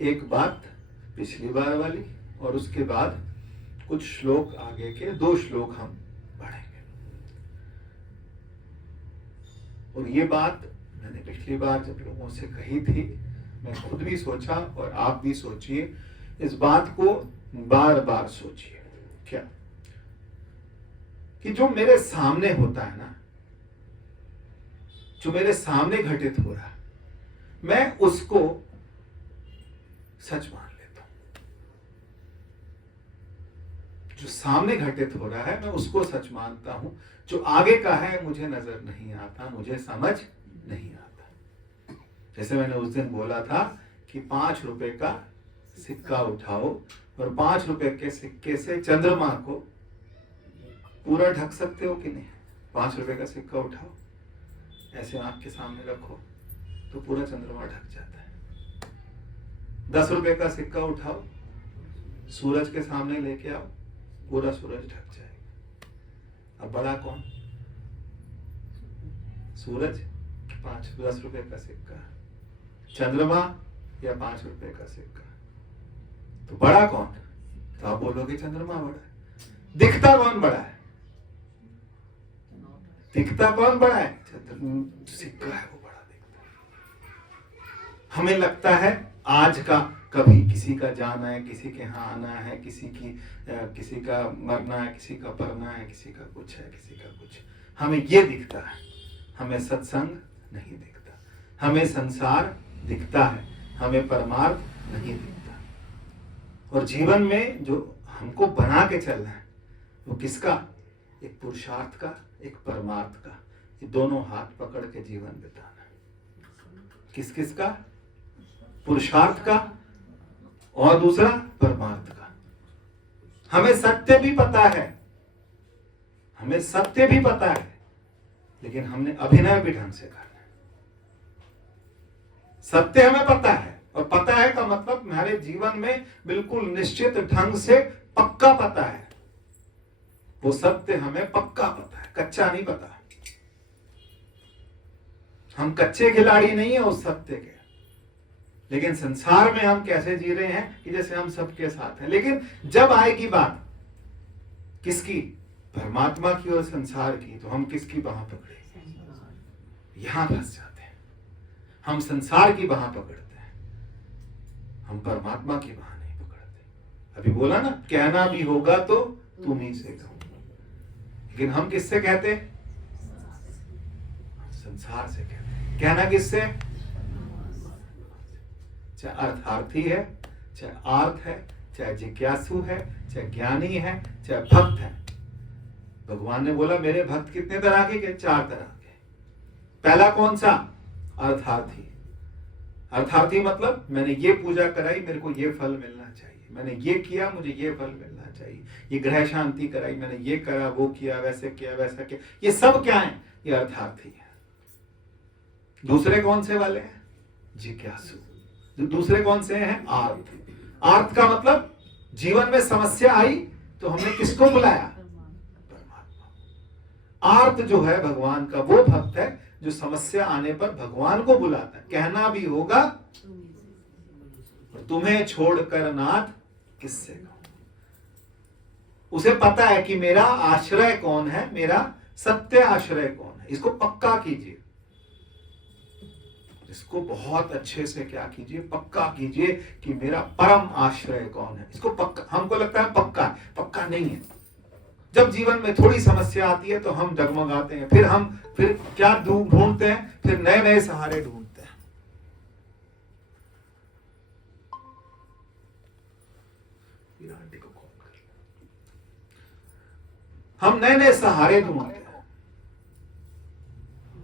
एक बात पिछली बार वाली और उसके बाद कुछ श्लोक आगे के 2 श्लोक हम पढ़ेंगे। और ये बात मैंने पिछली बार जब लोगों से कही थी, मैं खुद भी सोचा और आप भी सोचिए, इस बात को बार बार सोचिए। क्या कि जो मेरे सामने होता है ना, जो मेरे सामने घटित हो रहा है, मैं उसको सच मान लेता हूं। जो सामने घटित हो रहा है मैं उसको सच मानता हूं। जो आगे का है मुझे नजर नहीं आता, मुझे समझ नहीं आता। जैसे मैंने उस दिन बोला था कि 5 रुपए का सिक्का उठाओ और 5 रुपए के सिक्के से चंद्रमा को पूरा ढक सकते हो कि नहीं? 5 रुपए का सिक्का उठाओ, ऐसे आंख के सामने रखो तो पूरा चंद्रमा ढक जाता है। 10 रुपए का सिक्का उठाओ, सूरज के सामने लेके आओ, पूरा सूरज ढक जाएगा। अब बड़ा कौन? सूरज, 10 रुपए का सिक्का, चंद्रमा या 5 रुपए का सिक्का? तो बड़ा कौन? तो आप बोलोगे चंद्रमा बड़ा है। दिखता कौन बड़ा है? दिखता कौन बड़ा है? सिक्का है वो बड़ा दिखता है। हमें लगता है आज का, कभी किसी का जाना है, किसी के यहाँ आना है, किसी का मरना है, किसी का परना है, किसी का कुछ है, किसी का कुछ। हमें ये दिखता है, हमें सत्संग नहीं दिखता, हमें संसार दिखता है, हमें परमार्थ नहीं दिखता। और जीवन में जो हमको बना के चलना है वो किसका? एक पुरुषार्थ का, एक परमार्थ का। ये दोनों हाथ पकड़ के जीवन बिताना है। किस किस का? पुरुषार्थ का और दूसरा परमार्थ का। हमें सत्य भी पता है, हमें सत्य भी पता है, लेकिन हमने अभिनय भी ढंग से करना है। सत्य हमें पता है, और पता है का मतलब हमारे जीवन में बिल्कुल निश्चित ढंग से पक्का पता है। वो सत्य हमें पक्का पता है, कच्चा नहीं पता। हम कच्चे खिलाड़ी नहीं है उस सत्य के। लेकिन संसार में हम कैसे जी रहे हैं कि जैसे हम सबके साथ हैं। लेकिन जब आएगी बात किसकी? परमात्मा की और संसार की, तो हम किसकी बाह पकड़ेंगे? यहां फंस जाते हैं। हम संसार की बाह पकड़ते हैं, हम परमात्मा की बाह नहीं पकड़ते। अभी बोला ना, कहना भी होगा तो तुम ही से कहो। लेकिन हम किससे कहते हैं? संसार से कहते हैं। कहना किससे? चाहे अर्थार्थी है, चाहे आर्थ है, चाहे जिज्ञासु है, चाहे ज्ञानी है, चाहे भक्त है। भगवान ने बोला मेरे भक्त कितने तरह के? 4 तरह के। पहला कौन सा? अर्थार्थी। अर्थार्थी मतलब मैंने ये पूजा कराई, मेरे को ये फल मिलना चाहिए। मैंने ये किया, मुझे ये फल मिलना चाहिए। ये ग्रह शांति कराई, मैंने ये करा, वो किया, वैसे किया, वैसा किया। ये सब क्या है? ये अर्थार्थी है। दूसरे कौन से वाले हैं? जिज्ञासु। दूसरे कौन से हैं? आर्थ। आर्थ का मतलब जीवन में समस्या आई तो हमने किसको बुलाया? परमात्मा। आर्थ जो है भगवान का, वो भक्त है जो समस्या आने पर भगवान को बुलाता है। कहना भी होगा तुम्हें छोड़कर नाथ किससे कहूं। उसे पता है कि मेरा आश्रय कौन है, मेरा सत्य आश्रय कौन है। इसको पक्का कीजिए, इसको बहुत अच्छे से क्या कीजिए? पक्का कीजिए कि मेरा परम आश्रय कौन है। इसको पक्का, हमको लगता है पक्का, पक्का नहीं है। जब जीवन में थोड़ी समस्या आती है तो हम डगमगाते हैं, फिर क्या ढूंढते हैं? फिर नए नए सहारे ढूंढते हैं। हम नए नए सहारे ढूंढते हैं।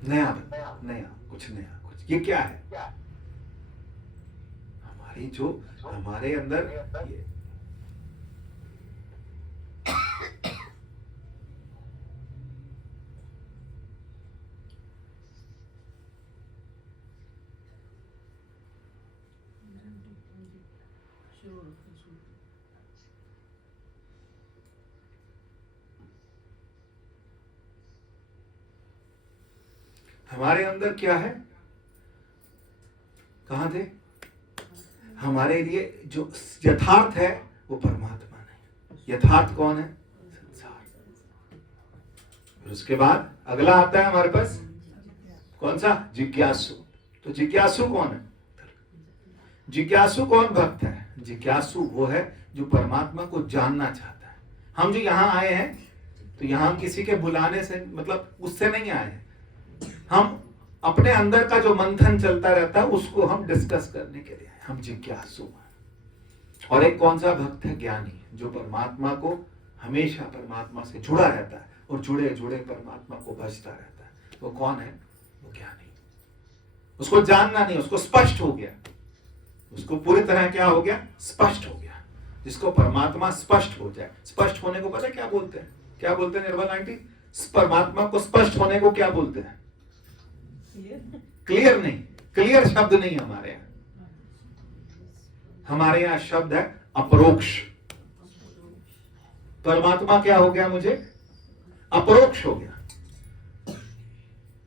नया कुछ नया। ये क्या है? हमारी जो हमारे अंदर ये हमारे अंदर क्या है? कहां थे? हमारे लिए जो यथार्थ है वो परमात्मा नहीं। यथार्थ कौन है? संसार। फिर उसके बाद अगला आता है हमारे पास कौन सा? जिज्ञासु। तो जिज्ञासु कौन है? जिज्ञासु कौन भक्त है? जिज्ञासु वो है जो परमात्मा को जानना चाहता है। हम जो यहाँ आए हैं तो यहाँ हम किसी के बुलाने से मतलब उससे नहीं आए हैं, हम अपने अंदर का जो मंथन चलता रहता है उसको हम डिस्कस करने के लिए आए। हम जिज्ञासु हैं। और एक कौन सा भक्त है? ज्ञानी, जो परमात्मा को हमेशा परमात्मा से जुड़ा रहता है और जुड़े जुड़े परमात्मा को भजता रहता है। वो कौन है? वो ज्ञानी। उसको जानना नहीं, उसको स्पष्ट हो गया, उसको पूरी तरह क्या हो गया? स्पष्ट हो गया। जिसको परमात्मा स्पष्ट हो जाए, स्पष्ट होने को पता है क्या बोलते हैं? क्या बोलते हैं निर्मल आंटी? परमात्मा को स्पष्ट होने को क्या बोलते हैं? क्लियर नहीं, क्लियर शब्द नहीं हमारे यहाँ। हमारे यहाँ शब्द है अपरोक्ष। परमात्मा क्या हो गया? मुझे अपरोक्ष हो गया।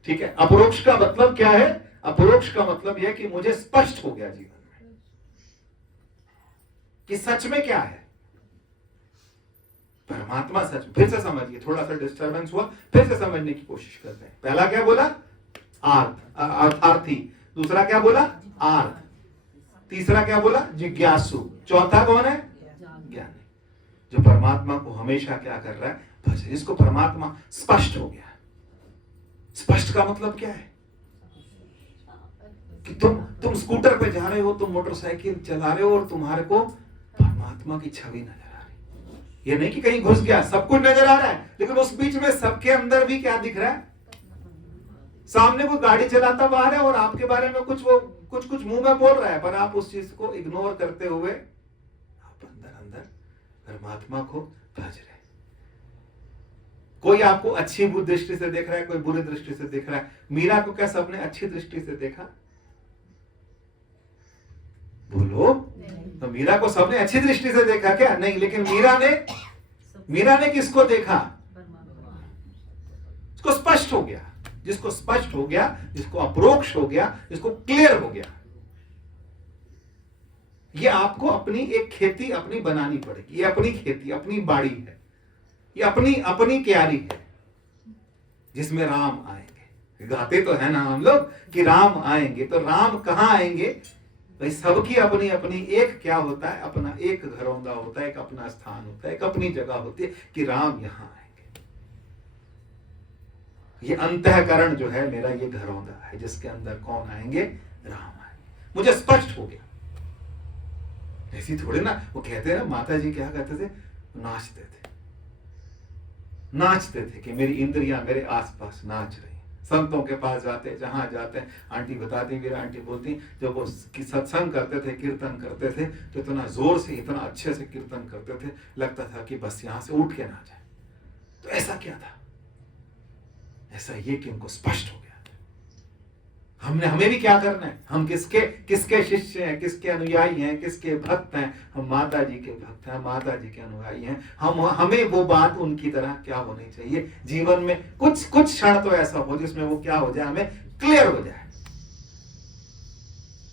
ठीक है, अपरोक्ष का मतलब क्या है? अपरोक्ष का मतलब यह कि मुझे स्पष्ट हो गया जीवन में कि सच में क्या है परमात्मा। सच फिर से समझिए, थोड़ा सा डिस्टर्बेंस हुआ, फिर से समझने की कोशिश करते हैं। पहला क्या बोला? अर्थार्थी। दूसरा क्या बोला? आर्थ। तीसरा क्या बोला? जिज्ञासु। चौथा कौन है? ज्ञानी, जो परमात्मा को हमेशा क्या कर रहा है? भज। जिसको परमात्मा स्पष्ट हो गया। स्पष्ट का मतलब क्या है? कि तुम स्कूटर पे जा रहे हो, तुम मोटरसाइकिल चला रहे हो और तुम्हारे को परमात्मा की छवि नजर आ रही है। ये नहीं कि कहीं घुस गया, सब कुछ नजर आ रहा है, लेकिन उस बीच में सबके अंदर भी क्या दिख रहा है? सामने कोई गाड़ी चलाता हुआ आ रहा है और आपके बारे में कुछ मुंह में बोल रहा है, पर आप उस चीज को इग्नोर करते हुए आप अंदर अंदर परमात्मा को भज रहे। कोई आपको अच्छी दृष्टि से देख रहा है, कोई बुरी दृष्टि से देख रहा है। मीरा को क्या सबने अच्छी दृष्टि से देखा? बोलो। तो मीरा को सबने अच्छी दृष्टि से देखा क्या? नहीं। लेकिन मीरा ने किसको देखा? उसको स्पष्ट हो गया। जिसको स्पष्ट हो गया, जिसको अप्रोक्ष हो गया, जिसको क्लियर हो गया, ये आपको अपनी एक खेती अपनी बनानी पड़ेगी। ये अपनी खेती, अपनी बाड़ी है, ये अपनी क्यारी है जिसमें राम आएंगे। गाते तो है ना हम लोग कि राम आएंगे, तो राम कहां आएंगे भाई? सबकी अपनी अपनी एक क्या होता है? अपना एक घरौंदा होता है, एक अपना स्थान होता है, एक अपनी जगह होती है कि राम यहां आएंगे। ये अंतःकरण जो है मेरा, ये घरौंदा है जिसके अंदर कौन आएंगे? राम आएंगे। मुझे स्पष्ट हो गया। ऐसी थोड़े ना वो कहते हैं ना, माता जी क्या कहते थे? नाचते थे कि मेरी इंद्रियां मेरे आसपास नाच रही। संतों के पास जाते, जहां जाते, आंटी बताती, मेरा आंटी बोलती, जब वो सत्संग करते थे, कीर्तन करते थे, तो इतना जोर से, इतना अच्छे से कीर्तन करते थे, लगता था कि बस यहां से उठ के ना जाए। तो ऐसा क्या था? ऐसा ये कि उनको स्पष्ट हो गया। हमें भी क्या करना है? हम किसके शिष्य हैं, किसके अनुयायी हैं, किसके भक्त हैं? हम माता जी के भक्त हैं, माता जी के अनुयायी हैं। हमें वो बात उनकी तरह क्या होनी चाहिए जीवन में? कुछ क्षण तो ऐसा हो जिसमें वो क्या हो जाए? हमें क्लियर हो जाए।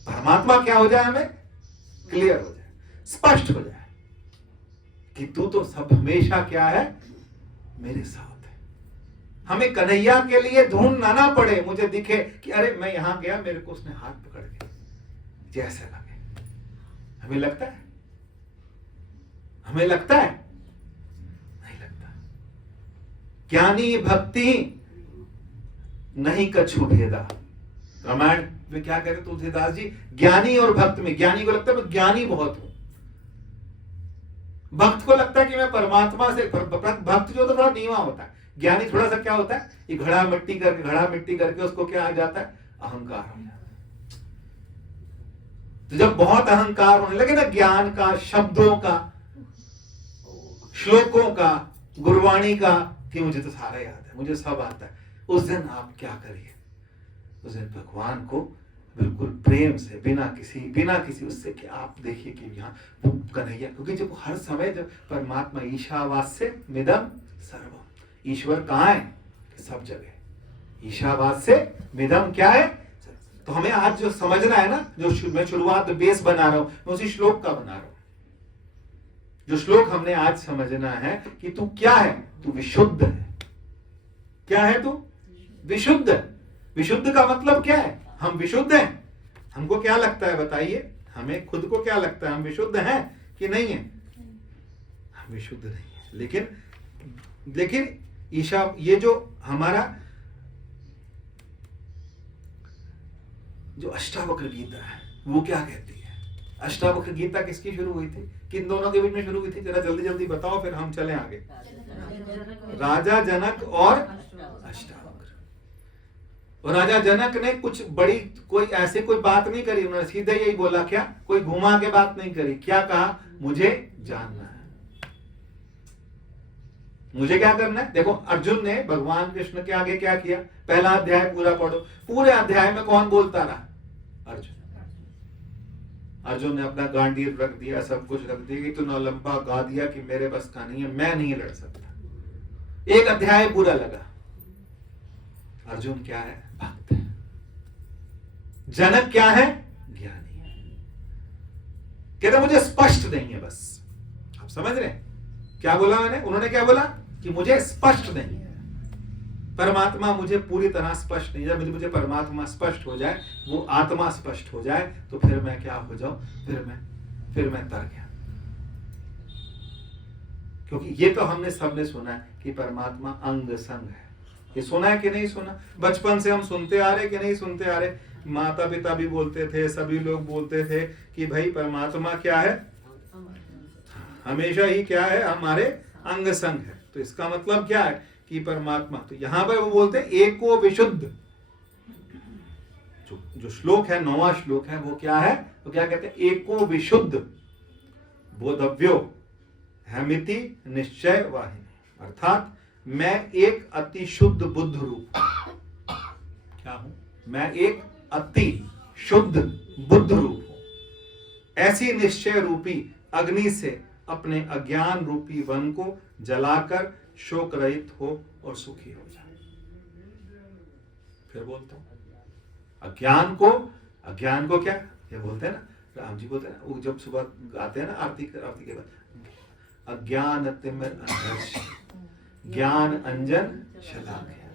परमात्मा क्या हो जाए? हमें क्लियर हो जाए, स्पष्ट हो जाए कि तू तो सब हमेशा क्या है? मेरे साथ। हमें कन्हैया के लिए ढूंढना ना पड़े, मुझे दिखे कि अरे मैं यहां गया, मेरे को उसने हाथ पकड़ के, जैसे लगे। हमें लगता है? हमें लगता है? नहीं लगता। ज्ञानी भक्ति नहीं कछु भेदा। रामायण में क्या कह रहे तुलसीदास जी? ज्ञानी और भक्त में, ज्ञानी को लगता है मैं ज्ञानी बहुत हूं, भक्त को लगता है कि मैं परमात्मा से, भक्त जो तो थोड़ा नीवा होता है, ज्ञानी थोड़ा सा क्या होता है? ये घड़ा मिट्टी करके उसको क्या आ जाता है? अहंकार हो जाता है। तो जब बहुत अहंकार होने लगे ना, ज्ञान का, शब्दों का, श्लोकों का, गुरवाणी का, कि मुझे तो सारा याद है, मुझे सब आता है, उस दिन आप क्या करिए? उस दिन भगवान को बिल्कुल प्रेम से, बिना किसी उससे कि आप देखिए कि यहाँ वो कन्हैया, क्योंकि जब हर समय जब परमात्मा ईशावास्य मिदम सर्वम, ईश्वर कहाँ है? सब जगह। ईशावास्य मिदम क्या है? तो हमें आज जो समझना है ना, जो मैं शुरुआत बेस बना रहा हूं, मैं उसी श्लोक का बना रहा हूं। जो श्लोक हमने आज समझना है कि तू क्या है, तू विशुद्ध है। क्या है तू? विशुद्ध। विशुद्ध का मतलब क्या है? हम विशुद्ध हैं। हमको क्या लगता है बताइए, हमें खुद को क्या लगता है, हम विशुद्ध हैं कि नहीं है? हम विशुद्ध नहीं है। लेकिन ईशा, ये जो हमारा जो अष्टावक्र गीता है वो क्या कहती है? अष्टावक्र गीता किसकी शुरू हुई थी? किन दोनों के बीच में शुरू हुई थी? जरा जल्दी जल्दी बताओ, फिर हम चलें आगे। राजा जनक और अष्टावक्र। और राजा जनक ने कुछ बड़ी कोई बात नहीं करी, उन्होंने सीधे यही बोला, क्या कोई घुमा के बात नहीं करी। क्या कहा? मुझे जानना है, मुझे क्या करना है। देखो अर्जुन ने भगवान कृष्ण के आगे क्या किया? पहला अध्याय पूरा पढ़ो। पूरे अध्याय में कौन बोलता रहा? अर्जुन। अर्जुन ने अपना गांडीव रख दिया, सब कुछ रख दिया, इतना लंबा गा दिया कि मेरे बस का नहीं है, मैं नहीं लड़ सकता। एक अध्याय पूरा लगा। अर्जुन क्या है? भक्त है। जनक क्या है? ज्ञानी है। कहते मुझे स्पष्ट नहीं है बस। आप समझ रहे हैं क्या बोला मैंने? उन्होंने क्या बोला कि मुझे स्पष्ट नहीं है, परमात्मा मुझे पूरी तरह स्पष्ट नहीं है। जब मुझे परमात्मा स्पष्ट हो जाए, वो आत्मा स्पष्ट हो जाए, तो फिर मैं क्या हो जाऊं? फिर मैं तर गया। क्योंकि ये तो हमने सबने सुना है कि परमात्मा अंग संग है। ये सुना है कि नहीं सुना? बचपन से हम सुनते आ रहे कि नहीं सुनते आ रहे? माता पिता भी बोलते थे, सभी लोग बोलते थे कि भाई परमात्मा क्या है? हमेशा ही क्या है? हमारे अंग संग है। तो इसका मतलब क्या है कि परमात्मा, तो यहां पर वो बोलते हैं एको विशुद्ध। जो श्लोक है, 9वां श्लोक है, वो क्या है? तो क्या कहते हैं? एको विशुद्ध बोधव्यो हमिति निश्चय वाहिनी। अर्थात मैं एक अति शुद्ध बुद्ध रूप क्या हूं? मैं एक अति शुद्ध बुद्ध रूप हूं। ऐसी निश्चय रूपी अग्नि से अपने अज्ञान रूपी वन को जलाकर शोक रहित हो और सुखी हो जाए। फिर बोलता हूं अज्ञान को क्या ये बोलते हैं ना, राम जी बोलते हैं ना, वो जब सुबह गाते हैं ना आरती के बाद, अज्ञान तिमिर अंधस्य ज्ञान अंजन शलाकया।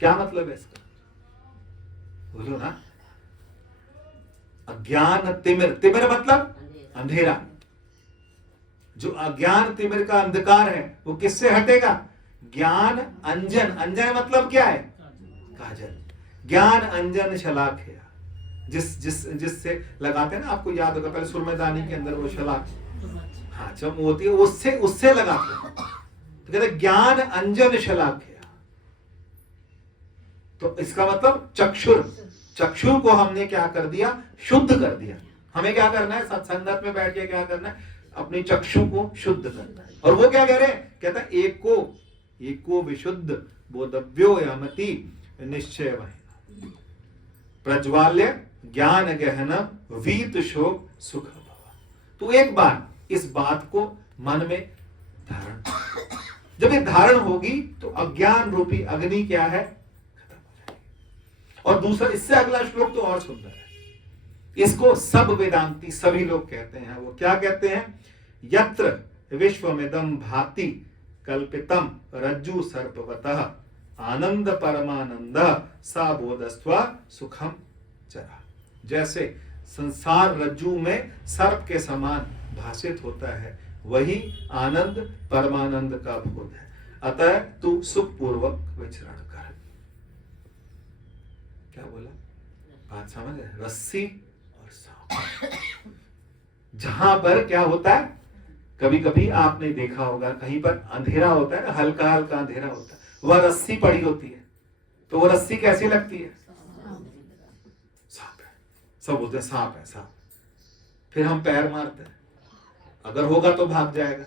क्या मतलब है इसका? बोलो ना। अज्ञान तिमिर मतलब अंधेरा। जो अज्ञान तिमिर का अंधकार है वो किससे हटेगा? ज्ञान अंजन मतलब क्या है? काजल। ज्ञान अंजन शलाकया, जिससे लगाते हैं ना, आपको याद होगा पहले सुरमेदानी के अंदर वो शलाक, हाँ जब होती है उससे लगाते हैं। तो कहते ज्ञान अंजन शलाकया। तो इसका मतलब चक्षुर को हमने क्या कर दिया? शुद्ध कर दिया। हमें क्या करना है? सत्संगत में बैठ के क्या करना है? अपनी चक्षु को शुद्ध करना है। और वो क्या कह रहे हैं? कहता है एको विशुद्ध बोधव्यो यमति निश्चय वाहिनी प्रज्वाल्य ज्ञान गहनम वीत शोक सुख भव। तो एक बार इस बात को मन में धारण, जब ये धारण होगी तो अज्ञान रूपी अग्नि क्या है? खत्म हो जाएगी। और दूसरा, इससे अगला श्लोक तो और सुंदर है। इसको सब वेदांती सभी लोग कहते हैं। वो क्या कहते हैं? यत्र विश्वमिदं भाति कल्पितम रज्जु सर्पवतः आनंद परमानंद सा बोधस्वा सुखम चरा। जैसे संसार रज्जु में सर्प के समान भाषित होता है, वही आनंद परमानंद का बोध है। अतः तू सुखपूर्वक विचरण कर। क्या बोला? बात समझ है? रस्सी और सांप। जहां पर क्या होता है, कभी कभी आपने देखा होगा कहीं पर अंधेरा होता है, हल्का हल्का अंधेरा होता है, वह रस्सी पड़ी होती है, तो वो रस्सी कैसी लगती है? सांप है। सब बोलते हैं सांप है, सांप। फिर हम पैर मारते हैं, अगर होगा तो भाग जाएगा।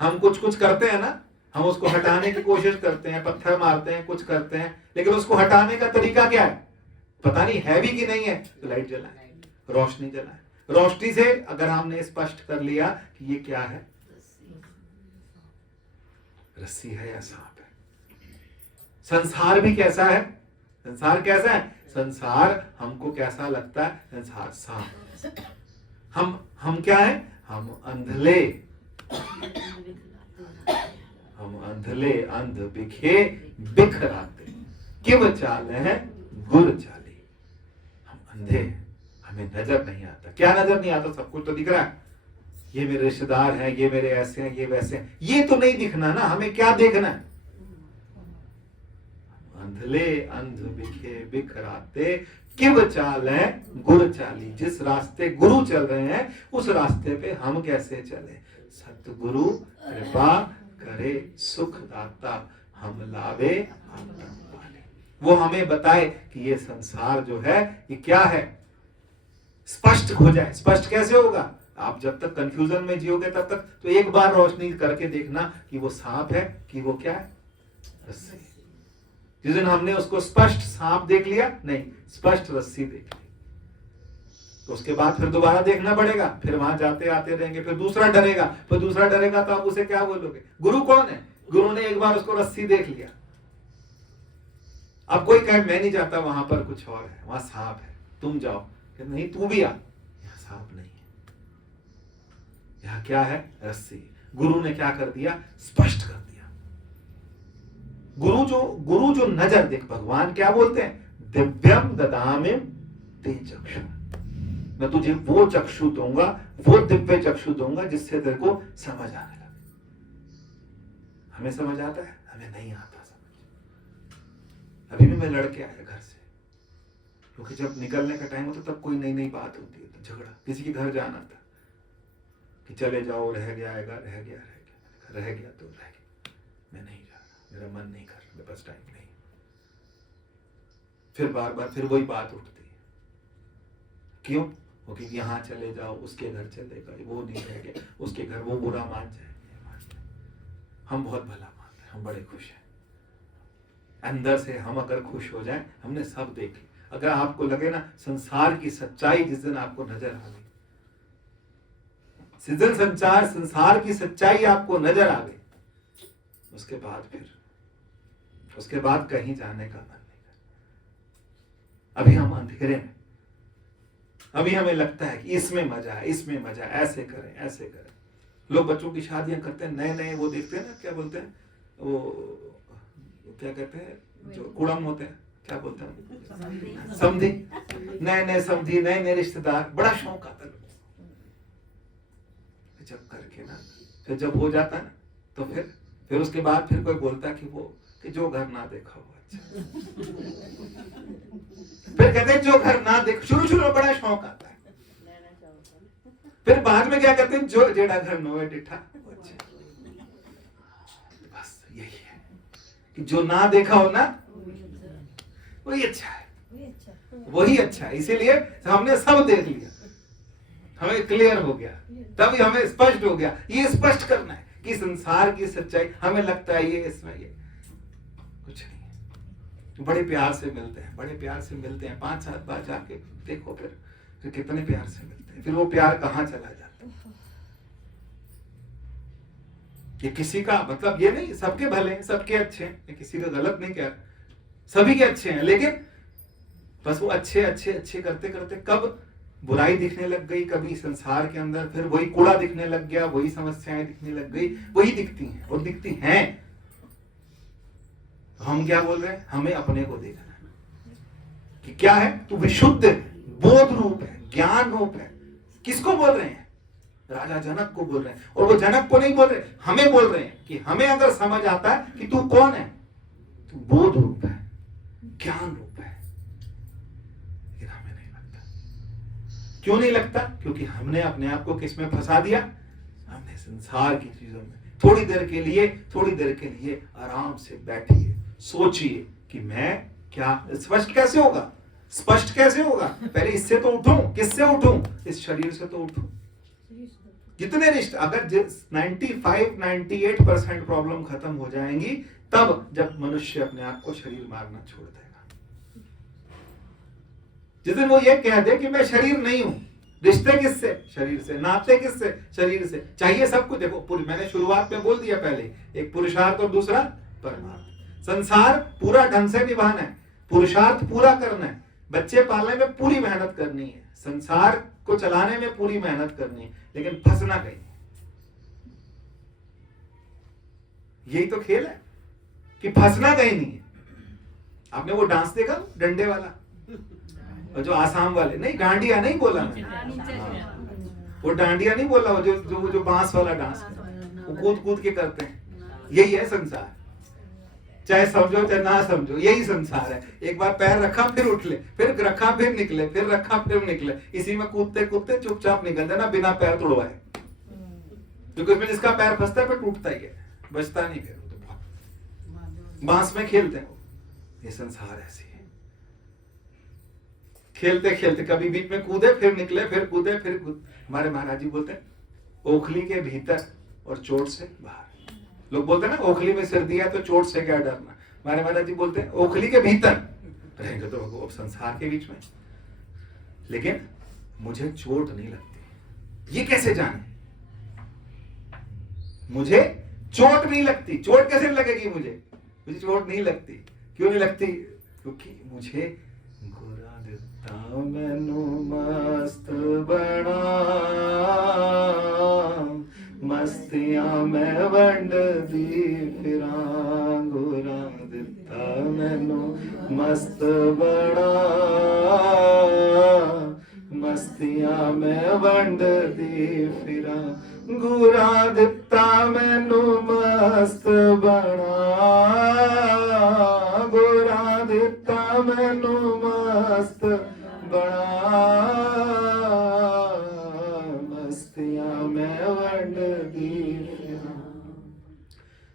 हम कुछ करते हैं ना, हम उसको हटाने की कोशिश करते हैं, पत्थर मारते हैं, कुछ करते हैं, लेकिन उसको हटाने का तरीका क्या है? पता नहीं है भी कि नहीं है, तो लाइट जलाए, रोशनी जलाए। रोशनी से अगर हमने स्पष्ट कर लिया कि ये क्या है, रस्सी है या सांप है। संसार भी कैसा है? संसार कैसा है? संसार हमको कैसा लगता है? संसार सांप। हम क्या है? हम अंधले, हम अंधले अंध बिखे बिखराते, किव चाल है गुर चाली। हम अंधे हैं, हमें नजर नहीं आता। क्या नजर नहीं आता? सब कुछ तो दिख रहा है, ये मेरे रिश्तेदार हैं, ये मेरे ऐसे हैं, ये वैसे हैं, ये तो नहीं दिखना ना। हमें क्या देखना है? अंधले अंध बिखे बिखराते, किव चाल है गुर चाली। जिस रास्ते गुरु चल रहे हैं उस रास्ते पे हम कैसे चले? सतगुरु कृपा करे सुख दाता, हम लावे आत्म वाले। वो हमें बताए कि ये संसार जो है ये क्या है, स्पष्ट हो जाए। स्पष्ट कैसे होगा? आप जब तक कंफ्यूजन में जियोगे तब तक तो एक बार रोशनी करके देखना कि वो सांप है कि वो क्या है, रस्सी। जिस दिन हमने उसको स्पष्ट सांप देख लिया, नहीं स्पष्ट रस्सी देख ली, तो उसके बाद फिर दोबारा देखना पड़ेगा। फिर वहां जाते आते रहेंगे, फिर दूसरा डरेगा, फिर दूसरा डरेगा, तो आप उसे क्या बोलोगे? गुरु कौन है? गुरु ने एक बार उसको रस्सी देख लिया। अब कोई कहे मैं नहीं जाता, वहां पर कुछ और है, वहां सांप है, तुम जाओ। नहीं तू भी आ, यहाँ सांप नहीं है, यहाँ क्या है? रस्सी। गुरु ने क्या कर दिया? स्पष्ट कर दिया। गुरु जो नजर देख, भगवान क्या बोलते हैं? दिव्यम ददामिम ते चक्षु। मैं तुझे वो चक्षु दूंगा, वो दिव्य चक्षु दूंगा जिससे तेरे को समझ आने लगे। हमें समझ आता है? हमें नहीं आता समझ। अभी भी मैं लड़के आया घर से, क्योंकि जब निकलने का टाइम होता तब कोई नई नई बात होती है, तो झगड़ा, किसी के घर जाना था कि चले जाओ, रह गया आएगा, रह गया तो रह गया, मैं नहीं जा रहा, मेरा मन नहीं कर रहा, मेरे पास टाइम नहीं। फिर बार बार फिर वही बात उठती है, क्यों? क्योंकि यहाँ चले जाओ, उसके घर चले गए, वो नहीं रह गया, उसके घर वो बुरा मान जाए। हम बहुत भला मान रहे हैं, हम बड़े खुश हैं अंदर से। हम अगर खुश हो जाए, हमने सब देख लिया। अगर आपको लगे ना संसार की सच्चाई, जिस दिन आपको नजर आ गई, जिस दिन संसार की सच्चाई आपको नजर आ गई, उसके बाद कहीं जाने का मन नहीं करता। अभी हम अंधेरे में, अभी हमें लगता है कि इसमें मजा है, इसमें मजा है, ऐसे करें, ऐसे करें। लोग बच्चों की शादियां करते हैं, नए नए वो देखते हैं ना, क्या बोलते हैं वो, क्या कहते हैं, जो कुड़म होते हैं, क्या बोलते हैं, समधी। नए नए समधी, नए नए रिश्तेदार, बड़ा शौक आता है। जब करके ना, फिर जब हो जाता है ना, तो फिर उसके बाद फिर कोई बोलता है कि जो घर ना देखा हो अच्छा। फिर कहते हैं जो घर ना देख, शुरू में बड़ा शौक आता है, फिर बाद में क्या कहते हैं, जो जेड़ा घर नोवे डिठा अच्छा। बस यही है कि जो ना देखा हो ना, वही अच्छा है, वही अच्छा है। इसीलिए हमने सब देख लिया, हमें क्लियर हो गया, तभी हमें स्पष्ट हो गया। ये स्पष्ट करना है कि संसार की सच्चाई, हमें लगता है ये इसमें ये कुछ नहीं है। बड़े प्यार से मिलते हैं, बड़े प्यार से मिलते हैं, 5-7 बार जाके देखो, फिर कितने प्यार से मिलते हैं, फिर वो प्यार कहाँ चला जाता है। ये किसी का मतलब ये नहीं, सबके भले हैं, सबके अच्छे हैं, ये किसी का गलत नहीं कह रहा, सभी के अच्छे हैं, लेकिन बस वो अच्छे अच्छे अच्छे करते करते कब बुराई दिखने लग गई, कभी संसार के अंदर फिर वही कूड़ा दिखने लग गया, वही समस्याएं दिखने लग गई, वही दिखती हैं और दिखती हैं। तो हम क्या बोल रहे हैं? हमें अपने को देखना है कि क्या है, तू विशुद्ध बोध रूप है, ज्ञान रूप है। किसको बोल रहे हैं? राजा जनक को बोल रहे हैं। और वो जनक को नहीं बोल रहे, हमें बोल रहे हैं कि हमें अगर समझ आता है कि तू कौन है, तू बोध रूप है, ज्ञान रूप है। लेकिन हमें नहीं लगता। क्यों नहीं लगता? क्योंकि हमने अपने आप को किस में फंसा दिया? हमने संसार की चीजों में। थोड़ी देर के लिए आराम से बैठिए, सोचिए कि मैं क्या, स्पष्ट कैसे होगा? स्पष्ट कैसे होगा? पहले इससे तो उठूं। किससे उठूं? इस शरीर से तो उठूं। जितने रिश्ते, अगर 95-98% प्रॉब्लम खत्म हो जाएंगी तब जब मनुष्य अपने आप को शरीर मारना छोड़ देगा। जिस दिन वो ये कह दे कि मैं शरीर नहीं हूं, रिश्ते किससे? शरीर से। नाते किससे? शरीर से। चाहिए सब कुछ। देखो, मैंने शुरुआत में बोल दिया पहले, एक पुरुषार्थ और दूसरा परमार्थ। संसार पूरा ढंग से निभाना है, पुरुषार्थ पूरा करना है, बच्चे पालने में पूरी मेहनत करनी है, संसार को चलाने में पूरी मेहनत करनी है, लेकिन फंसना कहीं नहीं। यही तो खेल है कि फंसना कहीं नहीं है। आपने वो डांस देखा डंडे वाला, और जो आसाम वाले, नहीं डांडिया नहीं बोला मैं, वो डांडिया नहीं बोला, वो जो बांस वाला डांस है, वो कूद कूद के करते हैं। यही है संसार, चाहे समझो चाहे ना समझो, यही संसार है। एक बार पैर रखा फिर उठ ले, फिर रखा फिर निकले, फिर रखा फिर निकले, इसी में कूदते कूदते चुपचाप निकल देना बिना पैर तोड़वाए, क्योंकि उसमें जिसका पैर फंसता है फिर टूटता ही है, बचता नहीं। फिर तो बांस में खेलते हैं, ये संसार ऐसी है। खेलते खेलते कभी बीच में कूदे फिर निकले, फिर कूदे फिर कूदे। हमारे महाराज जी बोलते हैं ओखली के भीतर और चोट से बाहर। लोग बोलते हैं ना ओखली में सिर दिया तो चोट से क्या डरना। हमारे महाराज जी बोलते हैं ओखली के भीतर रहेंगे तो संसार के बीच में, लेकिन मुझे चोट नहीं लगती। ये कैसे जाने? मुझे चोट नहीं लगती। चोट कैसे लगेगी? मुझे चोट नहीं लगती। क्यों नहीं लगती? क्योंकि मुझे गुरा दिता मैनू मस्त बना, मस्तियां मैं वंड दी फिरां, गुरा दिता मैनू मस्त बना, मस्तियां मैं वंड दी फिरां, गुरा दिता मैनू मस्त बना, गुरा दिता मैनू मस्त बना, मस्तियां मैं वंड दी फिरां।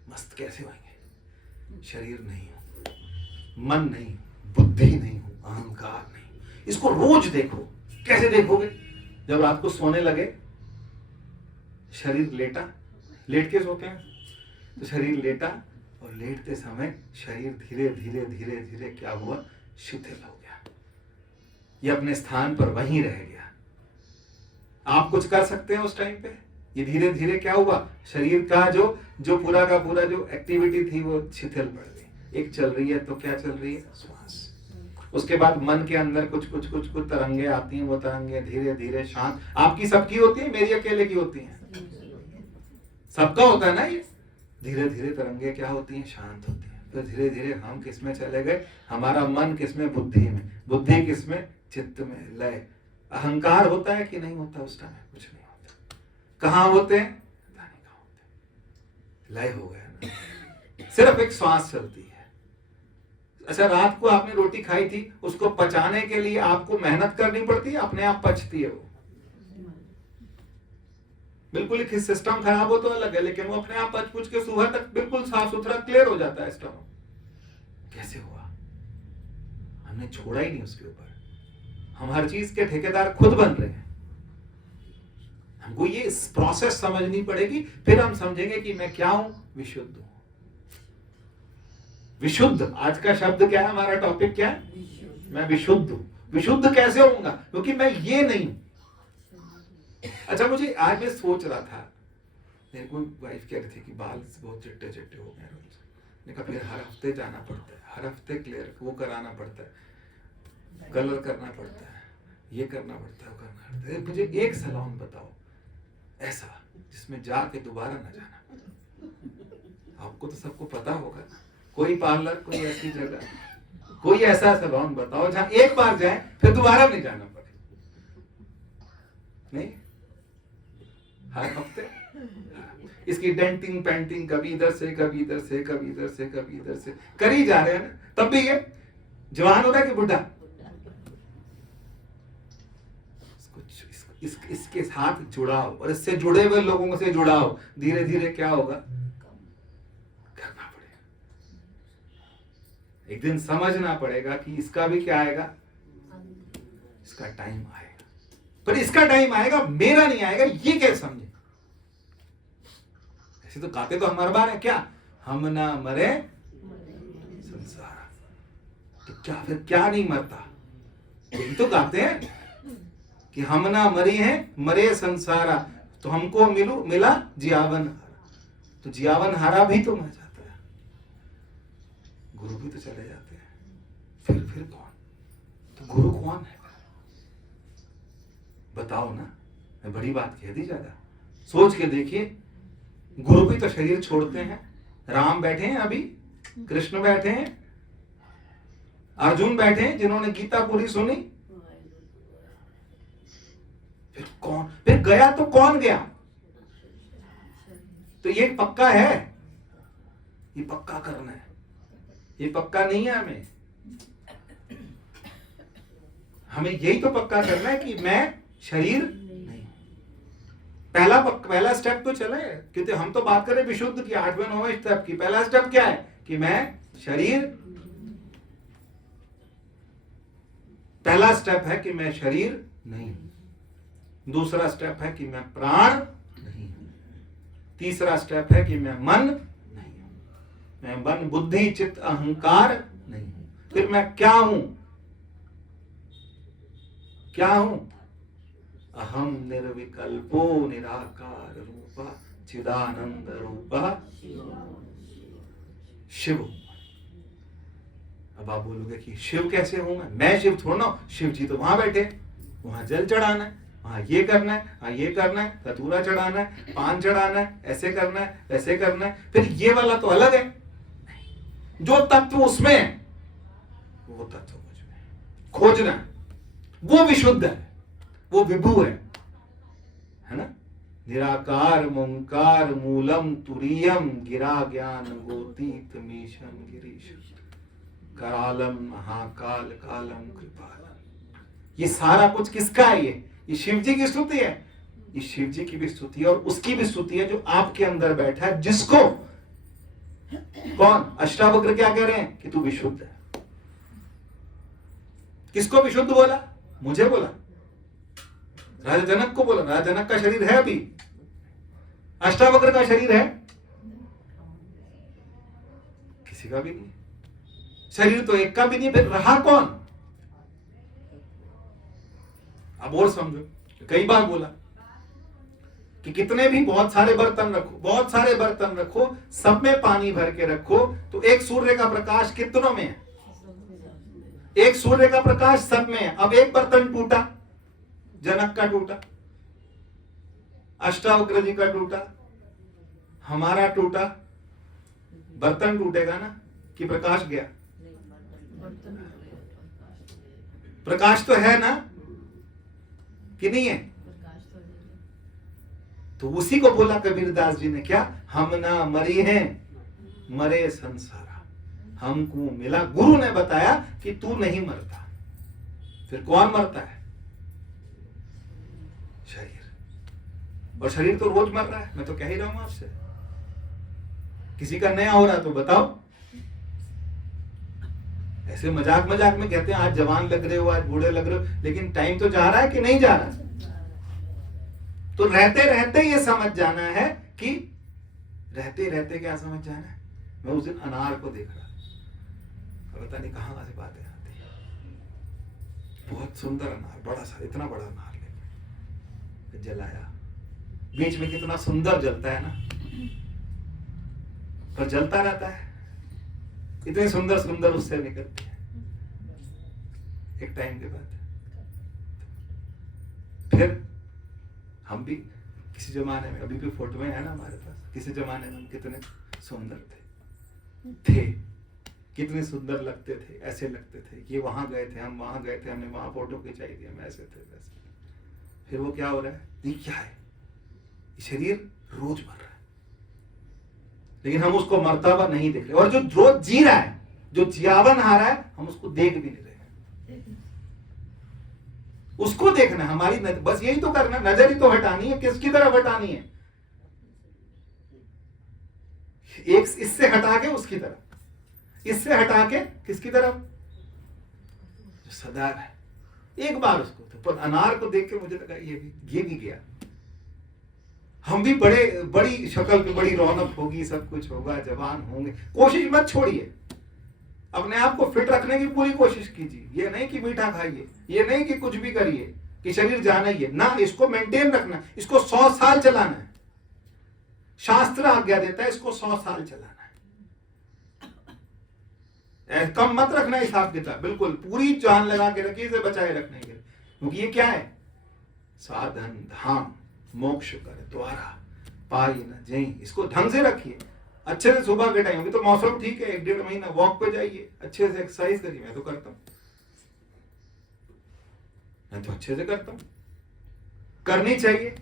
मस्त कैसे होंगे? शरीर नहीं हूं, मन नहीं हूं, बुद्धि नहीं हूं, अहंकार नहीं। इसको रोज देखो। कैसे देखोगे? जब रात को सोने लगे, शरीर लेटा, लेट के सोते हैं तो शरीर लेटा, और लेटते समय शरीर धीरे धीरे धीरे धीरे क्या हुआ? शिथिल हो गया, ये अपने स्थान पर वहीं रह गया। आप कुछ कर सकते हैं उस टाइम पे? ये धीरे धीरे क्या हुआ? शरीर का जो पूरा का पूरा जो एक्टिविटी थी वो शिथिल पड़ गई। एक चल रही है तो क्या चल रही है? श्वास। उसके बाद मन के अंदर कुछ कुछ कुछ कुछ तरंगे आती हैं, वो तरंगे धीरे धीरे शांत। आपकी सबकी होती है, मेरी अकेले की होती है? सबका होता है ना। ये धीरे धीरे तरंगे क्या होती हैं? शांत होती हैं। फिर धीरे धीरे हम किसमें चले गए? हमारा मन किसमें? बुद्धि में। बुद्धि किसमें? चित्त में। लय। अहंकार होता है कि नहीं होता? उस टाइम कुछ नहीं होता। कहाँ होते हैं? कहाँ होते? लय हो गया ना। सिर्फ एक श्वास चलती है। अच्छा, रात को आपने रोटी खाई थी, उसको पचाने के लिए आपको मेहनत करनी पड़ती है? अपने आप पचती है वो? बिल्कुल ही सिस्टम खराब हो तो अलग है, लेकिन वो अपने आप पच पुच के सुबह तक बिल्कुल साफ सुथरा क्लियर हो जाता है स्टमक। कैसे हुआ? हमने छोड़ा ही नहीं उसके ऊपर। हम हर चीज के ठेकेदार खुद बन रहे हैं। हमको ये प्रोसेस समझनी पड़ेगी, फिर हम समझेंगे कि मैं क्या हूं? विशुद्ध हूं। विशुद्ध, आज का शब्द क्या है? हमारा टॉपिक क्या है? मैं विशुद्ध हूं। विशुद्ध कैसे होऊंगा? क्योंकि मैं ये नहीं हूं। अच्छा, मुझे आज मैं सोच रहा था, मेरे को वाइफ कह रही थी कि बाल बहुत चिट्टे चिट्टे हो गए। मैंने कहा फिर हर हफ्ते जाना पड़ता है, हर हफ्ते क्लियर वो कराना पड़ता है, कलर करना पड़ता है, ये करना पड़ता है, वो करना पड़ता है। मुझे एक सैलून बताओ ऐसा जिसमें जाके दोबारा ना जाना पड़े। आपको तो सबको पता होगा, कोई पार्लर, कोई ऐसी जगह, कोई ऐसा सैलून बताओ जहां एक बार जाए फिर दोबारा नहीं जाना पड़े। नहीं, हर हफ्ते इसकी डेंटिंग पेंटिंग कभी इधर से कभी इधर से कभी इधर से कभी इधर से करी जा रहे हैं ना। तब भी ये जवान हो रहा है कि बुढ़ा? इसके साथ जुड़ाओ और इससे जुड़े हुए लोगों से जुड़ाओ। धीरे धीरे क्या होगा? करना पड़ेगा। एक दिन समझना पड़ेगा कि इसका भी क्या आएगा? इसका टाइम आएगा। पर इसका टाइम आएगा, मेरा नहीं आएगा, ये कैसे समझे? ऐसे तो गाते तो हम हर बार है, क्या हम ना मरे संसार, तो क्या फिर क्या नहीं मरता? यही तो गाते हैं कि हम ना मरी हैं मरे संसारा, तो हमको मिला जियावन हारा। तो जियावन हारा भी तो मर जाता है, गुरु भी तो चले जाते हैं। फिर कौन? तो गुरु कौन है? बताओ ना, मैं बड़ी बात कह दी ज्यादा। सोच के देखिए, गुरु भी तो शरीर छोड़ते हैं। राम बैठे हैं अभी, कृष्ण बैठे हैं, अर्जुन बैठे हैं जिन्होंने गीता पूरी सुनी। फिर कौन? फिर गया तो कौन गया? तो ये पक्का है, ये पक्का करना है, ये पक्का नहीं है। हमें यही तो पक्का करना है कि मैं शरीर नहीं। पहला स्टेप तो चले, क्योंकि हम तो बात करें विशुद्ध की, 8वें 9वें स्टेप की। पहला स्टेप क्या है कि मैं शरीर, पहला स्टेप है कि मैं शरीर नहीं हूं। दूसरा स्टेप है कि मैं प्राण नहीं हूं। तीसरा स्टेप है कि मैं मन नहीं हूं। मैं मन, बुद्धि, चित्त, अहंकार नहीं हूं। फिर मैं क्या हूं? क्या हूं? अहम निर्विकल्पो निराकार रूपा चिदानंद रूपा शिव। अब आप बोलोगे कि शिव कैसे हूं मैं शिव थोड़ा ना। शिव जी तो वहां बैठे, वहां जल चढ़ाना है, वहां ये करना है, वहां ये करना है, धतूरा चढ़ाना है, पान चढ़ाना है, ऐसे करना है, ऐसे करना है। फिर ये वाला तो अलग है। जो तत्व उसमें है वो तत्व मुझ में खोजना है, वो विशुद्ध है, वो विभु है ना। निराकार मोंकार मूलम तुरीयम गिरा ज्ञान गोतीत मीशम गिरीशम करालम महाकाल कालम कृपालम। ये सारा कुछ किसका है? ये शिव जी की स्तुति है। ये शिव जी की भी स्तुति है और उसकी भी स्तुति है जो आपके अंदर बैठा है, जिसको कौन? अष्टावक्र क्या कह रहे हैं कि तू विशुद्ध है। किसको विशुद्ध बोला? मुझे बोला, राजा जनक को बोला। राजा जनक का शरीर है अभी, अष्टावक्र का शरीर है? किसी का भी नहीं। शरीर तो एक का भी नहीं, फिर रहा कौन? अब और समझो, कई बार बोला कि कितने भी बहुत सारे बर्तन रखो, बहुत सारे बर्तन रखो, सब में पानी भर के रखो, तो एक सूर्य का प्रकाश कितनों में है? एक सूर्य का प्रकाश सब में है। अब एक बर्तन टूटा, जनक का टूटा, अष्टावक्र जी का टूटा, हमारा टूटा, बर्तन टूटेगा ना कि प्रकाश गया? प्रकाश तो है ना कि नहीं है? तो उसी को बोला कबीरदास जी ने, क्या? हम ना मरी हैं मरे संसारा, हमको मिला। गुरु ने बताया कि तू नहीं मरता। फिर कौन मरता है? शरीर। और शरीर तो रोज मर रहा है, मैं तो कह ही रहा हूं आपसे। किसी का नया हो रहा तो बताओ। ऐसे मजाक मजाक में कहते हैं आज जवान लग रहे हो, आज बूढ़े लग रहे हो, लेकिन टाइम तो जा रहा है कि नहीं जा रहा? तो रहते रहते ये समझ जाना है कि रहते रहते क्या समझ जाना है? मैं उस दिन अनार को देख रहा, पता नहीं कहां से बातें आती है। बहुत सुंदर अनार, बड़ा सा, इतना बड़ा अनार लेके जलाया, बीच में कितना सुंदर जलता है ना, पर जलता रहता है, इतनी सुंदर सुंदर उससे निकलती है। एक टाइम के बाद फिर हम भी किसी जमाने में, अभी भी फोटो में है ना हमारे पास, किसी जमाने में हम कितने सुंदर थे, कितने सुंदर लगते थे, ऐसे लगते थे। ये वहां गए थे, हम वहां गए थे, हमने वहां फोटो खिंचाई थी, हम ऐसे थे वैसे। फिर वो क्या हो रहा है? ये क्या है? ये शरीर रोज मर रहा है, लेकिन हम उसको मरता हुआ नहीं देख रहे। और जो रोज जी रहा है, जो जियावन आ रहा है, हम उसको देख भी नहीं रहे। उसको देखना हमारी बस यही तो करना, नजर ही तो हटानी है। किसकी तरफ हटानी है? एक इससे हटा के उसकी तरफ, इससे हटा के किसकी तरफ? जो सदा है। एक बार उसको तो, पर अनार को देख के मुझे लगा ये भी गया। हम भी बड़ी शक्ल पे बड़ी रौनक होगी, सब कुछ होगा, जवान होंगे। कोशिश मत छोड़िए, अपने आप को फिट रखने की पूरी कोशिश कीजिए। ये नहीं कि मीठा खाइए, ये नहीं कि कुछ भी करिए कि शरीर जाना ही है ना, इसको मेंटेन रखना, इसको 100 साल चलाना है। शास्त्र आज्ञा देता है इसको 100 साल चलाना है। कम मत रखना हिसाब किताब, बिल्कुल पूरी जान लगा के रखिए इसे बचाए रखने के लिए, क्योंकि ये क्या है, साधन धाम मोक्ष कर द्वारा पाई न जई, इसको ढंग से रखिए अच्छे से। सुबह के टाइम, अभी तो मौसम ठीक है, 1-1.5 महीना वॉक पे जाइए, अच्छे से एक्सरसाइज करिए। मैं तो करता हूं, मैं तो अच्छे से करता हूं, करनी चाहिए।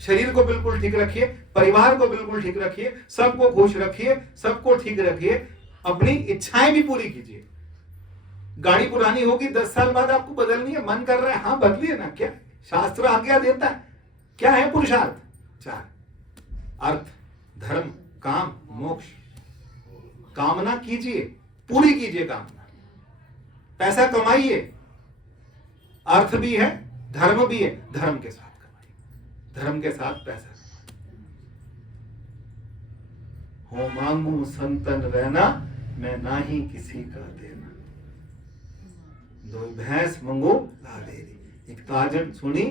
शरीर को बिल्कुल ठीक रखिए, परिवार को बिल्कुल ठीक रखिए, सबको खुश रखिए, सबको ठीक रखिए, अपनी इच्छाएं भी पूरी कीजिए। गाड़ी पुरानी होगी, 10 साल बाद आपको बदलनी है, मन कर रहा है, हाँ बदलिए ना, क्या शास्त्र आज्ञा देता है, क्या है पुरुषार्थ? 4 अर्थ, धर्म, काम, मोक्ष। कामना कीजिए, पूरी कीजिए कामना, पैसा कमाइए, अर्थ भी है, धर्म भी है, धर्म के साथ कमाइए, धर्म के साथ पैसा कमाइए। हो मांगू संतन रहना, मैं ना ही किसी का देना, 2 भैंस मंगो लावेरी, 1 ताजन सुनी,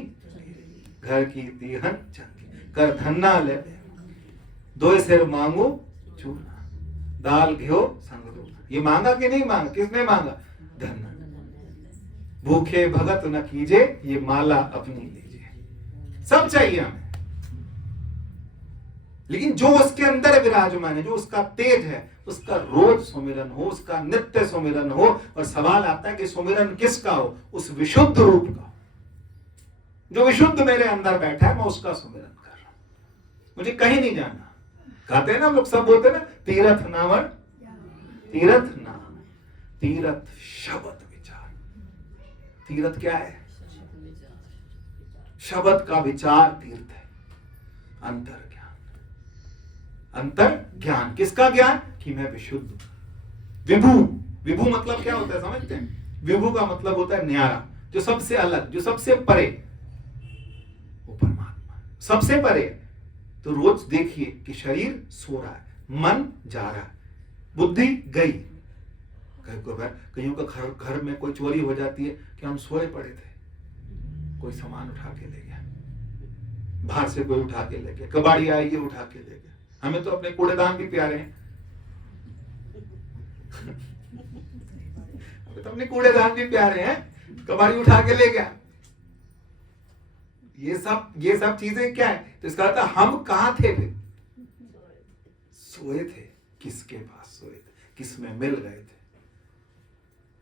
घर की दीहन चंगी, कर धन्ना ले, 2 सिर मांगो चूना, दाल घ्यो संग रोना। ये मांगा कि नहीं मांगा? किसने मांगा? धन्ना। भूखे भगत न कीजिए, ये माला अपनी लीजिए। सब चाहिए हमें, लेकिन जो उसके अंदर विराजमान है, जो उसका तेज है, उसका रोज सुमिरन हो, उसका नित्य सुमिरन हो। और सवाल आता है कि सुमिरन किसका हो? उस विशुद्ध रूप का, जो विशुद्ध मेरे अंदर बैठा है, मैं उसका सुमिरन कर रहा हूं। मुझे कहीं नहीं जाना। कहते हैं ना लोग, सब बोलते हैं ना, तीरथ नावर, तीरथ नाम, तीरथ शब्द विचार। तीरथ क्या है? शब्द का विचार तीर्थ है। अंतर ज्ञान, अंतर ज्ञान, किसका ज्ञान? कि मैं विशुद्ध हूं। विभू, विभू मतलब क्या होता है समझते हैं? विभू का मतलब होता है न्यारा, जो सबसे अलग, जो सबसे परे, वो परमात्मा सबसे परे। तो रोज देखिए कि शरीर सो रहा है, मन जा रहा है, बुद्धि गई। कईयों का घर में कोई चोरी हो जाती है कि हम सोए पड़े थे, कोई सामान उठा के ले गया, बाहर से कोई उठा के ले गया, कबाड़ी आएगी उठा के ले गया। हमें तो अपने कूड़ेदान भी प्यारे हैं हमें तो अपने कूड़ेदान भी प्यारे हैं, कबाड़ी उठा के ले गया। ये सब चीजें क्या है? तो इसका अर्थ हम कहां थे फिर? सोए थे। किसके पास सोए थे? किसमें मिल गए थे?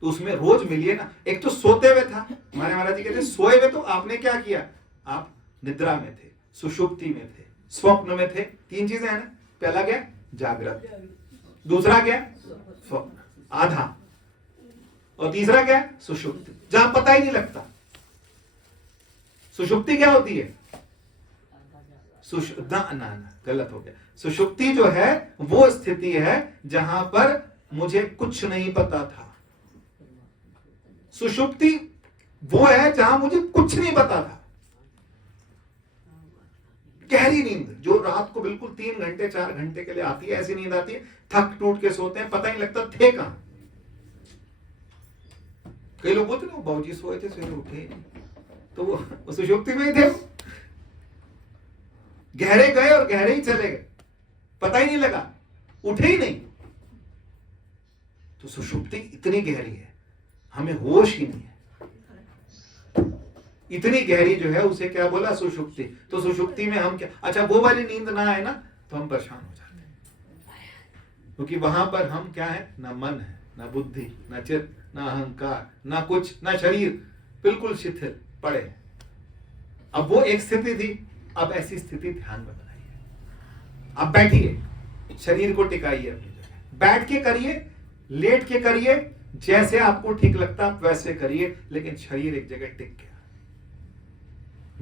तो उसमें रोज मिलिए ना। एक तो सोते हुए था, हमारे महाराज जी कहते सोए हुए, तो आपने क्या किया? आप निद्रा में थे, सुषुप्ति में थे, स्वप्न में थे। 3 चीजें हैं ना। पहला क्या? जागृत, दूसरा क्या? स्वप्न आधा, और तीसरा क्या? सुषुप्ति, जहां पता ही नहीं लगता। सुषुप्ति क्या होती है? ना गलत हो गया। सुषुप्ति जो है वो स्थिति है जहां पर मुझे कुछ नहीं पता था। सुषुप्ति वो है जहां मुझे कुछ नहीं पता था। गहरी नींद जो रात को बिल्कुल 3 घंटे 4 घंटे के लिए आती है, ऐसी नींद आती है, थक टूट के सोते हैं, पता नहीं लगता थे कहां। कई लोग बोलते ना, बाबूजी सोए थे, सवेरे उठे नहीं, तो वो सुषुप्ति में ही थे। गहरे गए और गहरे ही चले गए, पता ही नहीं लगा, उठे ही नहीं। तो सुषुप्ति इतनी गहरी है, हमें होश ही नहीं है। इतनी गहरी जो है उसे क्या बोला? सुषुप्ति। तो सुषुप्ति में हम क्या? अच्छा, वो वाली नींद ना आए ना तो हम परेशान हो जाते हैं, क्योंकि वहां पर हम क्या है? ना मन है, ना बुद्धि, ना चित्त, ना अहंकार, ना कुछ, ना शरीर, बिल्कुल शिथिल पड़े। अब वो एक स्थिति थी, अब ऐसी स्थिति ध्यान में बनाइए। अब बैठिए, शरीर को टिकाइए अपनी जगह, बैठ के करिए, लेट के करिए, जैसे आपको ठीक लगता आप वैसे करिए, लेकिन शरीर एक जगह टिक गया।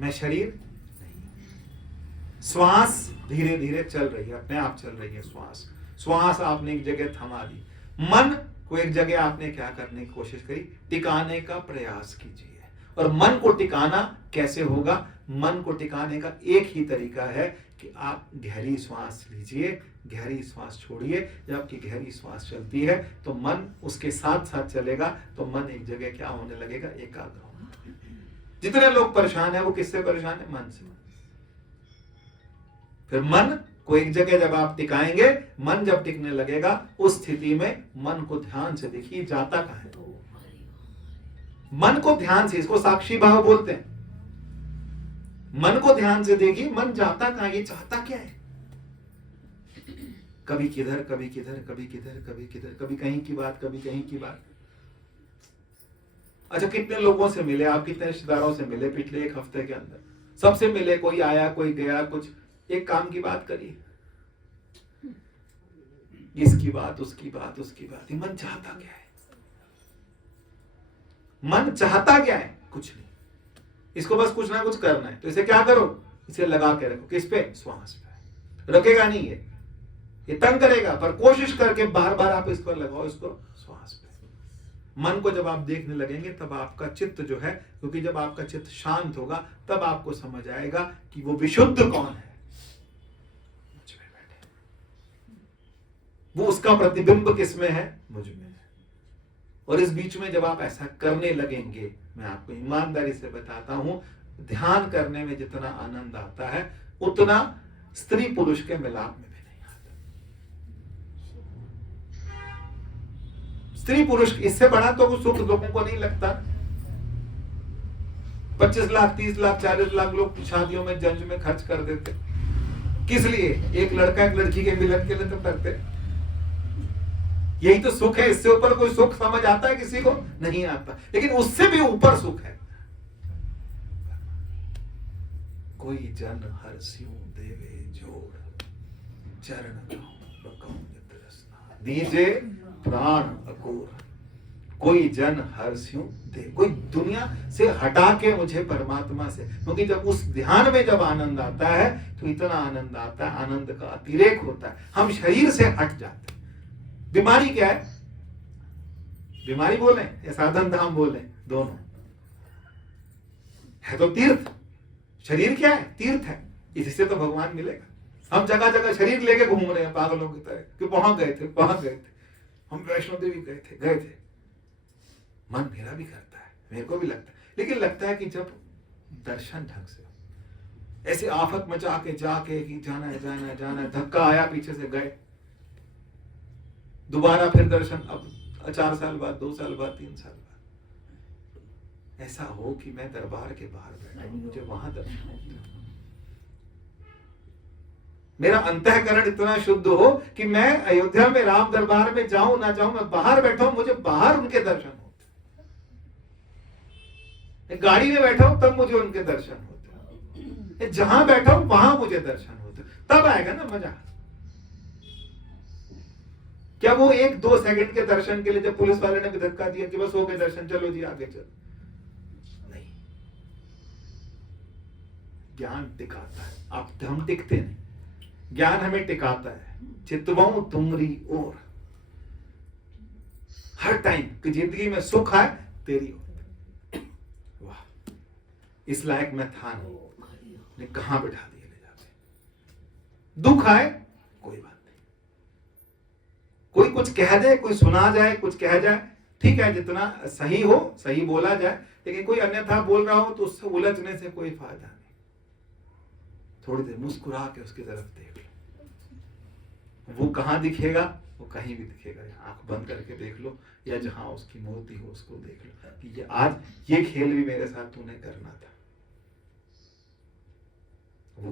मैं शरीर नहीं। श्वास धीरे धीरे चल रही है, अपने आप चल रही है श्वास। श्वास आपने एक जगह थमा दी। मन को एक जगह आपने क्या करने की कोशिश करी? टिकाने का प्रयास कीजिए। और मन को टिकाना कैसे होगा? मन को टिकाने का एक ही तरीका है कि आप गहरी श्वास लीजिए, गहरी श्वास छोड़िए। जब आपकी गहरी श्वास चलती है तो मन उसके साथ साथ चलेगा, तो मन एक जगह क्या होने लगेगा? एकाग्र होने। जितने लोग परेशान है वो किससे परेशान है? मन से। फिर मन कोई एक जगह जब आप टिकाएंगे, मन जब टिकने लगेगा, उस स्थिति में मन को ध्यान से देखिए जाता कहां है। मन को ध्यान से, इसको साक्षी भाव बोलते हैं। मन को ध्यान से देखिए, मन जाता कहां, ये चाहता क्या है। कभी किधर, कभी किधर, कभी किधर, कभी किधर, कभी कहीं की बात, कभी कहीं की बात। अच्छा, कितने लोगों से मिले आप, कितने रिश्तेदारों से मिले पिछले एक हफ्ते के अंदर? सबसे मिले, कोई आया कोई गया, कुछ एक काम की बात करिए, इसकी बात, उसकी बात, उसकी बात। मन चाहता क्या है? मन चाहता क्या है? कुछ नहीं। इसको बस कुछ ना कुछ करना है, तो इसे क्या करो, इसे लगा के रखो। किस पे? श्वास पे। रखेगा नहीं, ये तंग करेगा, पर कोशिश करके बार बार आप इसको लगाओ, इसको श्वास पे। मन को जब आप देखने लगेंगे तब आपका चित्त जो है, क्योंकि जब आपका चित्त शांत होगा तब आपको समझ आएगा कि वो विशुद्ध कौन है। मुझ में बैठे, वो उसका प्रतिबिंब किसमें है? मुझ में है। और इस बीच में जब आप ऐसा करने लगेंगे, मैं आपको ईमानदारी से बताता हूं, ध्यान करने में जितना आनंद आता है उतना स्त्री पुरुष के मिलाप में भी नहीं आता। स्त्री पुरुष इससे बड़ा तो सुख लोगों को नहीं लगता। 25 लाख, 30 लाख, 40 लाख लोग शादियों में, जंज में खर्च कर देते। किस लिए? एक लड़का एक लड़की के मिलन के लिए तो करते। यही तो सुख है, इससे ऊपर कोई सुख समझ आता है किसी को? नहीं आता। लेकिन उससे भी ऊपर सुख है। कोई जन हर्षियों देवे जोड़, चरण दीजे प्राण अकोर। कोई जन हर्षियों दे, कोई दुनिया से हटा के मुझे परमात्मा से, क्योंकि जब उस ध्यान में जब आनंद आता है तो इतना आनंद आता है, आनंद का अतिरेक होता है, हम शरीर से हट जाते हैं। बीमारी क्या है? बीमारी बोले या साधन धाम बोले, दोनों है तो तीर्थ। शरीर क्या है? तीर्थ है। इससे तो भगवान मिलेगा। हम जगह जगह शरीर लेके घूम रहे हैं पागलों की तरह कि वहां गए थे, वहां गए थे, हम वैष्णो देवी गए थे। मन मेरा भी करता है, मेरे को भी लगता है, लेकिन लगता है कि जब दर्शन ढंग से, ऐसे आफत मचा के जाके कि जाना है जाना है जाना है, धक्का आया पीछे से, गए दोबारा फिर दर्शन, अब 4 साल बाद, 2 साल बाद, 3 साल बाद। ऐसा हो कि मैं दरबार के बाहर बैठा हूं, मुझे वहां दर्शन होता है। मेरा अंतःकरण इतना शुद्ध हो कि मैं अयोध्या में राम दरबार में जाऊं ना जाऊं, मैं बाहर बैठा हूं, मुझे बाहर उनके दर्शन होते। गाड़ी में बैठा हूं तब मुझे उनके दर्शन होते। जहां बैठा हूं वहां मुझे दर्शन होते। तब आएगा ना मजा। क्या वो 1-2 सेकंड के दर्शन के लिए जब पुलिस वाले ने धक्का दिया कि बस हो गए दर्शन, चलो जी आगे चलो, नहीं। ज्ञान टिकाता है, आप हम टिकते नहीं, ज्ञान हमें टिकाता है। चितवाऊं तुमरी ओर, हर टाइम कि जिंदगी में सुख आए तेरी ओर। वाह, इस लायक मैं था नहीं, कहां बिठा दिया ले जाके। दुख आए कोई बात नहीं, कोई कुछ कह दे, कोई सुना जाए, कुछ कह जाए, ठीक है, जितना सही हो सही बोला जाए, लेकिन कोई अन्यथा बोल रहा हो तो उससे उलझने से कोई फायदा नहीं। थोड़ी देर मुस्कुरा के उसकी तरफ देख लो, वो कहां दिखेगा? वो कहीं भी दिखेगा। आंख बंद करके देख लो, या जहां उसकी मूर्ति हो उसको देख लो कि ये आज ये खेल भी मेरे साथ तूने करना था। वो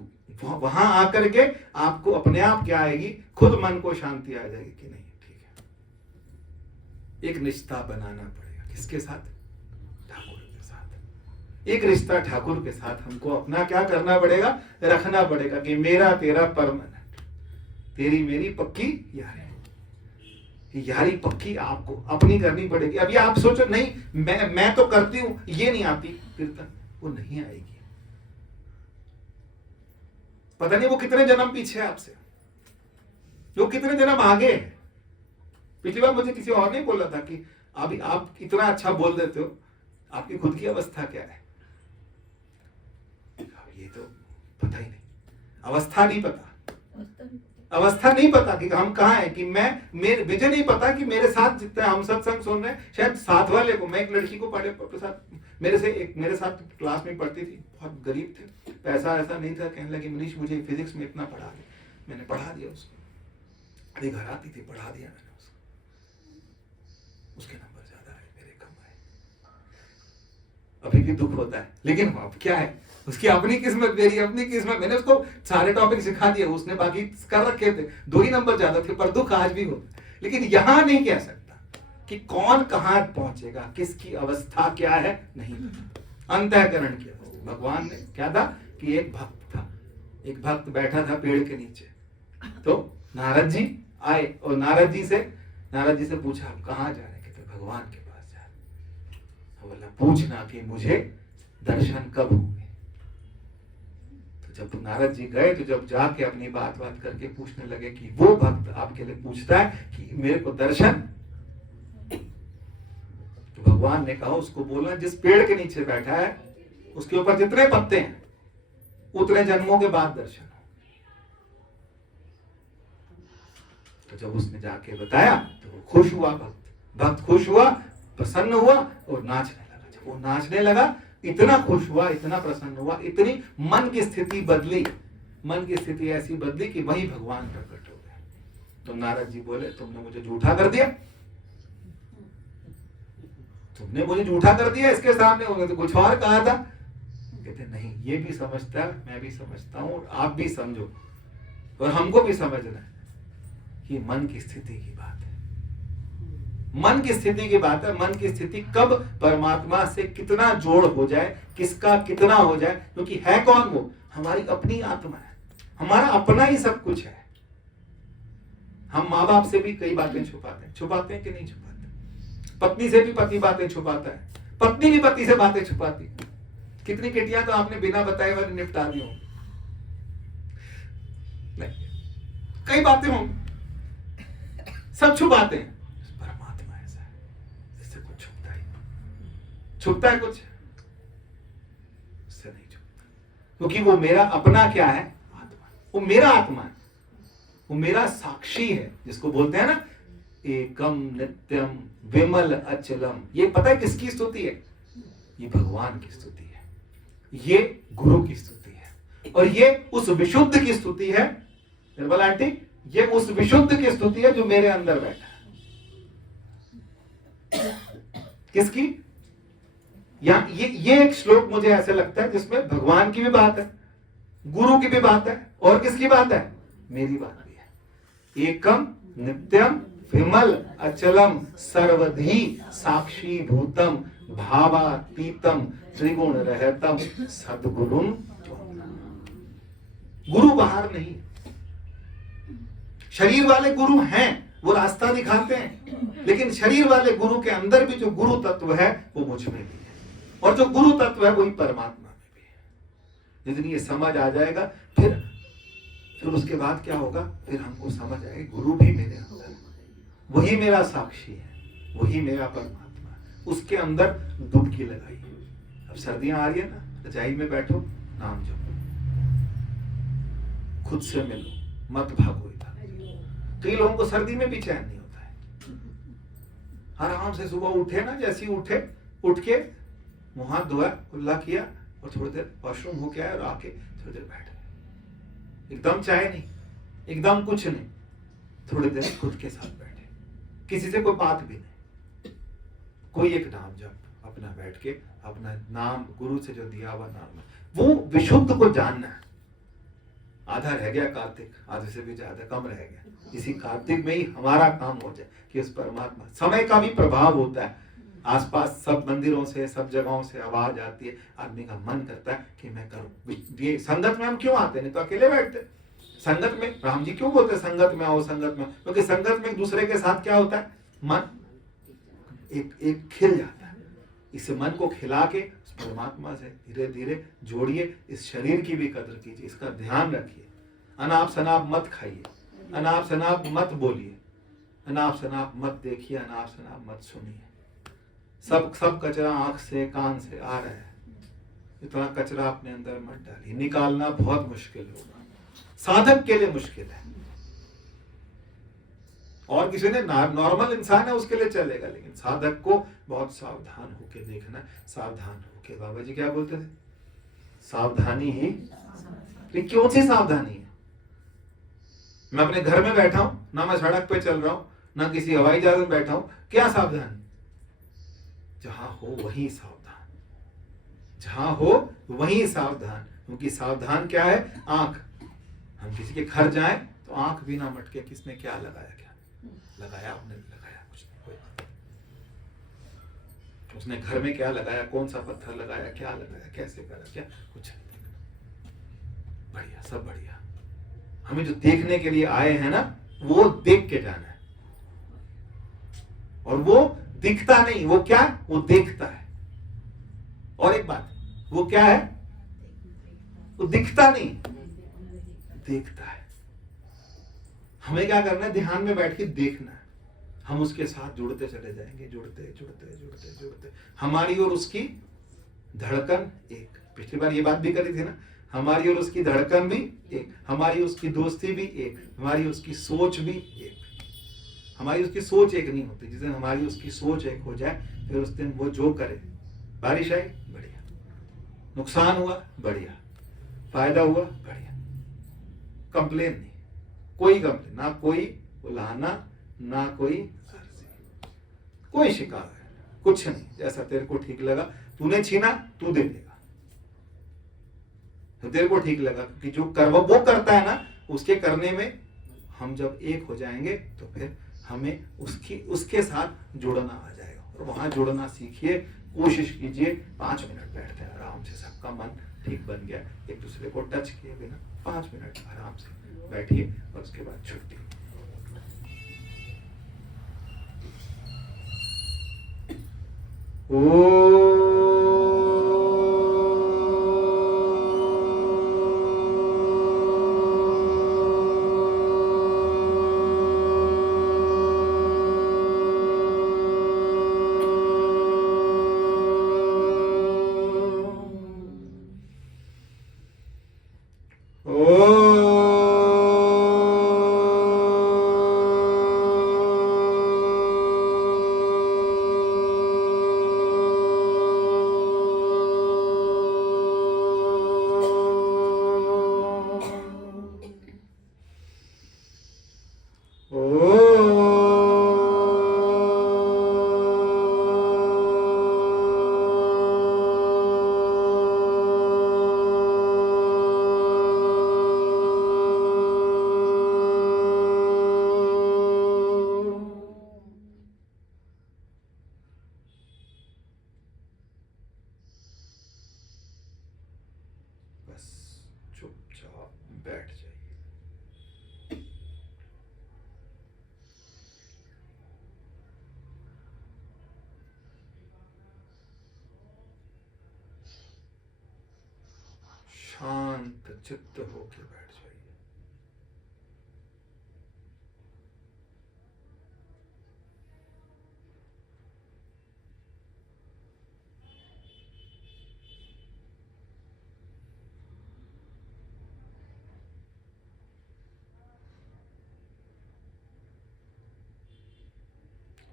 वहां आकर के आपको अपने आप क्या आएगी? खुद मन को शांति आ जाएगी कि नहीं ठीक है। एक रिश्ता बनाना पड़ेगा, किसके साथ? ठाकुर के साथ। एक रिश्ता ठाकुर के साथ हमको अपना क्या करना पड़ेगा? रखना पड़ेगा कि मेरा तेरा परमानेंट, तेरी मेरी पक्की यारी। यारी पक्की आपको अपनी करनी पड़ेगी। अभी आप सोचो नहीं मैं तो करती हूं, ये नहीं आती कीर्तन, वो नहीं आएगी। पता नहीं वो कितने जन्म पीछे है आपसे, वो कितने जन्म आगे है। पिछली बार मुझे किसी और ने बोला था कि अभी आप इतना अच्छा बोल देते हो, आपकी खुद की अवस्था क्या है? ये तो पता ही नहीं, अवस्था नहीं पता, अवस्था नहीं पता कि हम कहाँ हैं, कि मुझे नहीं पता कि मेरे साथ जितने हम सत्संग सुन रहे हैं, शायद साथ वाले को, मैं एक लड़की को मेरे साथ क्लास में पढ़ती थी, बहुत गरीब थे, पैसा ऐसा नहीं था, कहने लगी मनीष मुझे फिजिक्स में इतना पढ़ा दे। मैंने पढ़ा दिया उसको, अरे घर आती थी पढ़ा दिया मैंने उसको, उसके नंबर ज्यादा आए, मेरे कम आए। अभी भी दुख होता है, लेकिन अब क्या है, उसकी अपनी किस्मत, मेरी अपनी किस्मत। मैंने उसको सारे टॉपिक सिखा दिए, उसने बाकी कर रखे थे, 2 ही नंबर ज्यादा थे, पर दुख आज भी होता है। लेकिन यहां नहीं कह सकता कि कौन कहां पहुंचेगा, किसकी अवस्था क्या है, नहीं पता। अंतःकरण की अवस्था। भगवान ने क्या था कि एक भक्त था, एक भक्त बैठा था पेड़ के नीचे, तो नारद जी आए और नारद जी से पूछा, आप कहाँ जा रहे हैं? कहते भगवान के पास जा रहे। बोला पूछना कि मुझे दर्शन कब होंगे। तो जब नारद जी गए, तो जब जाके अपनी बात करके पूछने लगे कि वो भक्त आपके लिए पूछता है कि मेरे को दर्शन, तो भगवान ने कहा उसको बोलना जिस पेड़ के नीचे बैठा है उसके ऊपर जितने पत्ते हैं उतने जन्मों के बाद दर्शन हो। तो जब उसने जाके बताया तो वो खुश हुआ, भक्त खुश हुआ, प्रसन्न हुआ और नाचने लगा। जब वो नाचने लगा, इतना खुश हुआ, इतना प्रसन्न हुआ, इतनी मन की स्थिति बदली, मन की स्थिति ऐसी बदली कि वही भगवान प्रकट हो गए। तो नारद जी बोले तुमने मुझे झूठा कर दिया, तुमने मुझे झूठा कर दिया इसके सामने, उन्होंने तो कुछ और कहा था। कहते नहीं, ये भी समझता है, मैं भी समझता हूं, और आप भी समझो, और हमको भी समझना है कि मन की स्थिति की बात है, मन की स्थिति की बात है। मन की स्थिति कब परमात्मा से कितना जोड़ हो जाए, किसका कितना हो जाए, क्योंकि है कौन वो? हमारी अपनी आत्मा है, हमारा अपना ही सब कुछ है। हम माँ बाप से भी कई बातें छुपाते हैं कि नहीं छुपाते? पत्नी से भी पति बातें छुपाता है, पत्नी भी पति से बातें छुपाती है। कितनी किटियां तो आपने बिना बताए हुए निपटा दी होंगी, कई बातें होंगी, सब छुपाते हैं। परमात्मा ऐसा है, इससे कुछ छुपता ही नहीं। छुपता है कुछ? इससे नहीं छुपता, क्योंकि वो मेरा अपना क्या है? आत्मा। वो मेरा आत्मा है, वो मेरा साक्षी है, जिसको बोलते हैं ना एकम नित्यम विमल अचलम। ये पता है किसकी स्तुति है? ये भगवान की स्तुति है, ये गुरु की स्तुति है, और ये उस विशुद्ध की स्तुति है। निर्मला आंटी, ये उस विशुद्ध की स्तुति है जो मेरे अंदर बैठा है। किसकी? ये एक श्लोक मुझे ऐसे लगता है जिसमें भगवान की भी बात है, गुरु की भी बात है, और किसकी बात है? मेरी बात भी है। एकम नित्यम विमल अचलम सर्वधि साक्षी भूतम भावातीतम त्रिगुण रहतम सद्गुरुम। गुरु बाहर नहीं, शरीर वाले गुरु हैं, वो रास्ता दिखाते हैं, लेकिन शरीर वाले गुरु के अंदर भी जो गुरु तत्व है वो मुझ में भी है, और जो गुरु तत्व है वही परमात्मा में भी है। जिस दिन ये समझ आ जाएगा, फिर उसके बाद क्या होगा? फिर हमको समझ आएगा गुरु भी मेरे अंदर है, वही मेरा साक्षी है, वही मेरा परमात्मा है। उसके अंदर डुबकी लगाइए। अब सर्दियां आ रही है ना, रजाई में बैठो, नाम जपो, खुद से मिलो, मत भागो इधर। कई लोगों को सर्दी में भी चैन नहीं होता है। आराम से सुबह उठे ना, जैसे ही उठ के मुंह हाथ धोया, कुल्ला किया, और थोड़ी देर वॉशरूम होके आया, और आके थोड़ी देर बैठ गए। एकदम चाय नहीं, एकदम कुछ नहीं, थोड़ी देर खुद के साथ बैठे, किसी से कोई बात भी नहीं, कोई एक नाम जप, अपना बैठ के अपना नाम, गुरु से जो दिया हुआ नाम है, वो विशुद्ध को जानना है। आधा रह गया कार्तिक, आधे से भी ज्यादा कम रह गया। इसी कार्तिक में ही हमारा काम हो जाए कि उस परमात्मा, समय का भी प्रभाव होता है, आसपास सब मंदिरों से, सब जगहों से आवाज आती है, आदमी का मन करता है कि मैं करूं। ये संगत में हम क्यों आते, नहीं तो अकेले बैठते। संगत में राम जी क्यों बोलते संगत में आओ, संगत में, क्योंकि संगत में एक दूसरे के साथ क्या होता है? मन एक खिल जाता है। इस मन को खिला के उस परमात्मा से धीरे धीरे जोड़िए। इस शरीर की भी कदर कीजिए, इसका ध्यान रखिए। अनाप शनाप मत खाइए, अनाप शनाप मत बोलिए, अनाप शनाप मत देखिए, अनाप शनाप मत सुनिए। सब कचरा आंख से, कान से आ रहा है, इतना कचरा अपने अंदर मत डालिए। निकालना बहुत मुश्किल होगा, साधक के लिए मुश्किल है। और किसी ने नॉर्मल इंसान है उसके लिए चलेगा, लेकिन साधक को बहुत सावधान होके देखना, सावधान होके। बाबा जी क्या बोलते थे? सावधानी ही। क्यों सी सावधानी है? मैं अपने घर में बैठा हूं, ना मैं सड़क पे चल रहा हूं, ना किसी हवाई जहाज में बैठा हूं, क्या सावधानी? जहां हो वहीं सावधान, जहां हो वहीं सावधान। क्योंकि सावधान क्या है? आंख। हम किसी के घर जाएं तो आंख भी ना मटके, किसने क्या लगाया, क्या लगाया, आपने लगाया कुछ नहीं, कोई बात नहीं। उसने घर में क्या लगाया, कौन सा पत्थर लगाया, क्या लगाया, कैसे करा, क्या, कुछ नहीं। बढ़िया, सब बढ़िया। हमें जो देखने के लिए आए हैं ना, वो देख के जाना है। और वो दिखता नहीं, वो क्या, वो देखता है। और एक बात, वो क्या है, वो दिखता नहीं, देखता है। हमें क्या करना है? ध्यान में बैठ के देखना है। हम उसके साथ जुड़ते चले जाएंगे, जुड़ते जुड़ते जुड़ते जुड़ते, हमारी और उसकी धड़कन एक। पिछली बार ये बात भी करी थी ना, हमारी और उसकी धड़कन भी एक, हमारी उसकी दोस्ती भी एक, हमारी उसकी सोच भी एक। हमारी उसकी सोच एक नहीं होती। जिस दिन हमारी उसकी सोच एक हो जाए, फिर उस दिन वो जो करे, बारिश आई बढ़िया, नुकसान हुआ बढ़िया, फायदा हुआ बढ़िया, कंप्लेन नहीं, कोई कंप्लेन ना, कोई उलाहना ना, कोई अर्जी, कोई शिकायत, कुछ नहीं। जैसा तेरे को ठीक लगा, तूने छीना, तू दे देगा तो तेरे को ठीक लगा। क्योंकि जो वो करता है ना, उसके करने में हम जब एक हो जाएंगे तो फिर हमें उसके साथ जुड़ना आ जाएगा। और वहां जुड़ना सीखिए, कोशिश कीजिए। 5 मिनट बैठते हैं आराम से, सबका मन ठीक बन गया, एक दूसरे को टच किए बिना 5 मिनट आराम से बैठिए और उसके बाद छुट्टी। बस चुपचाप बैठ जाइए। शांत चित्त होके बैठ जाइए।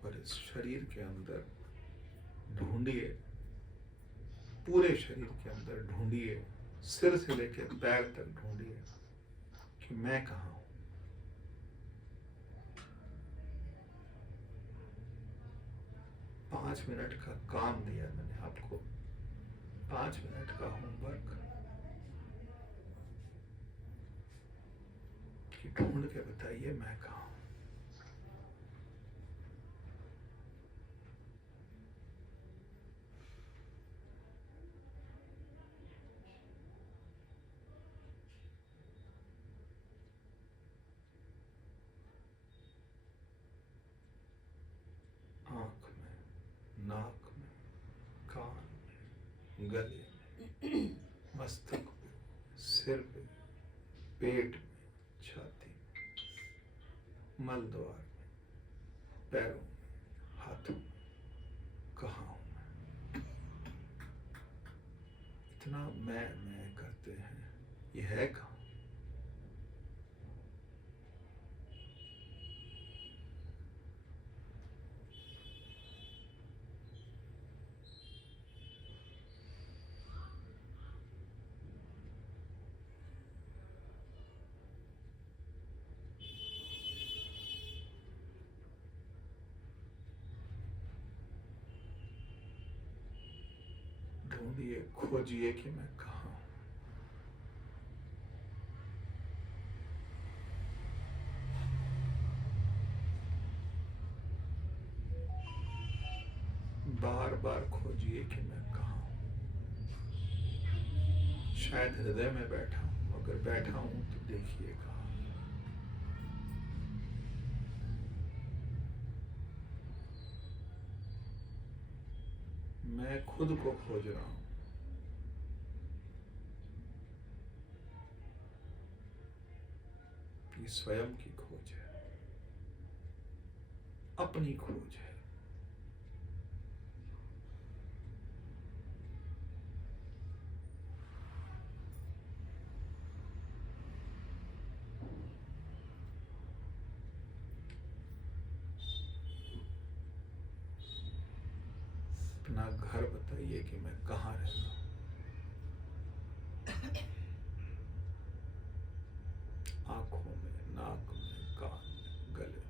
और इस शरीर के अंदर ढूंढिए, पूरे शरीर के अंदर ढूंढिए, सिर से लेकर पैर तक ढूंढिए कि मैं कहाँ हूं। पांच मिनट का काम दिया मैंने आपको, 5 मिनट का होमवर्क, कि ढूंढ के बताइए मैं कहाँ हूं। आंख में, नाक में, कान में, गले में, मस्तक पे, सिर पे, पेट में, छाती में, मल द्वार में, पैरों में, हाथों में, कहाँ हूं मैं? इतना मैं करते हैं, ये है कहाँ? ढूंढिए, खोजिए कि मैं कहाँ हूं। बार बार खोजिए कि मैं कहाँ हूं। शायद हृदय में बैठा हूं, अगर बैठा हूं तो देखिए कहाँ। मैं खुद को खोज रहा हूं। ये स्वयं की खोज है, अपनी खोज है। अपना घर बताइए कि मैं कहाँ रहता हूं। आंखों में, नाक में, कान में, गले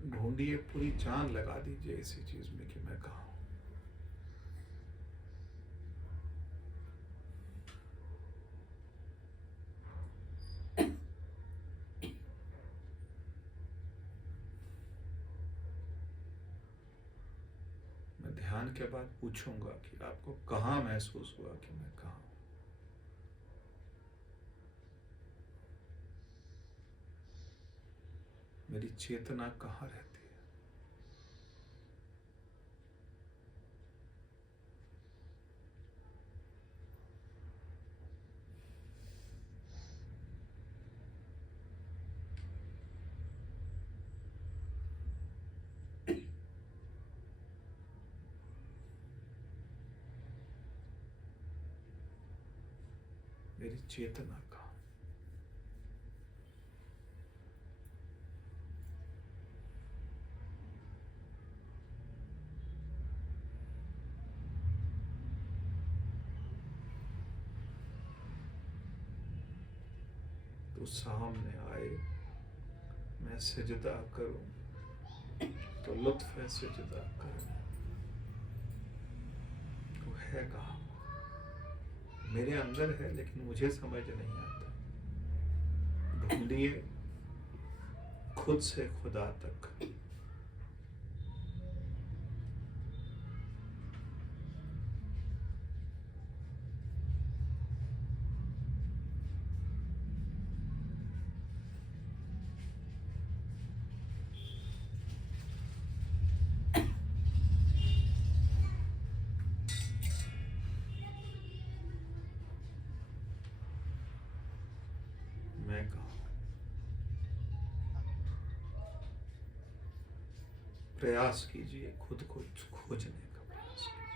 में ढूंढिए, पूरी जान लगा दीजिए इसी चीज में कि मैं कहाँ हूं। मैं ध्यान के बाद पूछूंगा कि आपको कहाँ महसूस हुआ कि मैं कहाँ हूं। मेरी चेतना कहाँ रहती है। मेरी चेतना कहाँ। तो सामने आए, मैं सजदा करूं तो लुत्फ है सजदा करूं। तो है कहाँ। मेरे अंदर है लेकिन मुझे समझ नहीं आता। ढूंढिए खुद से खुदा तक। मैं कहाँ हूं। प्रयास कीजिए खुद को खोजने का प्रयास कीजिए।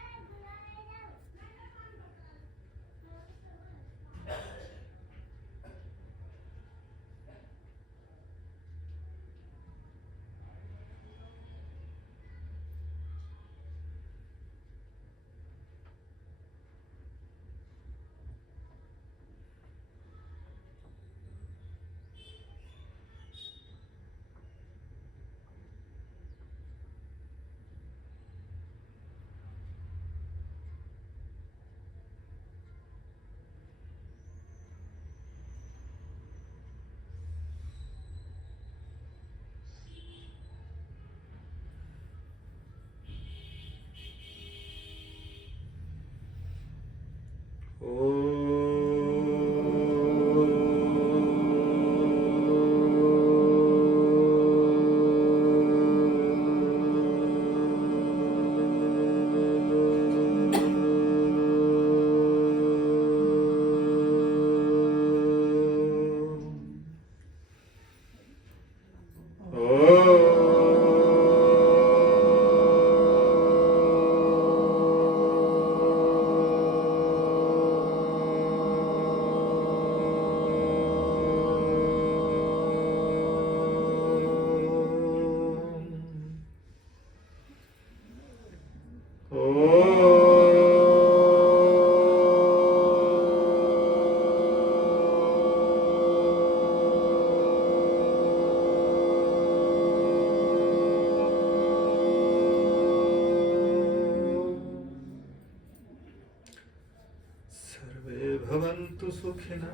सुखिनः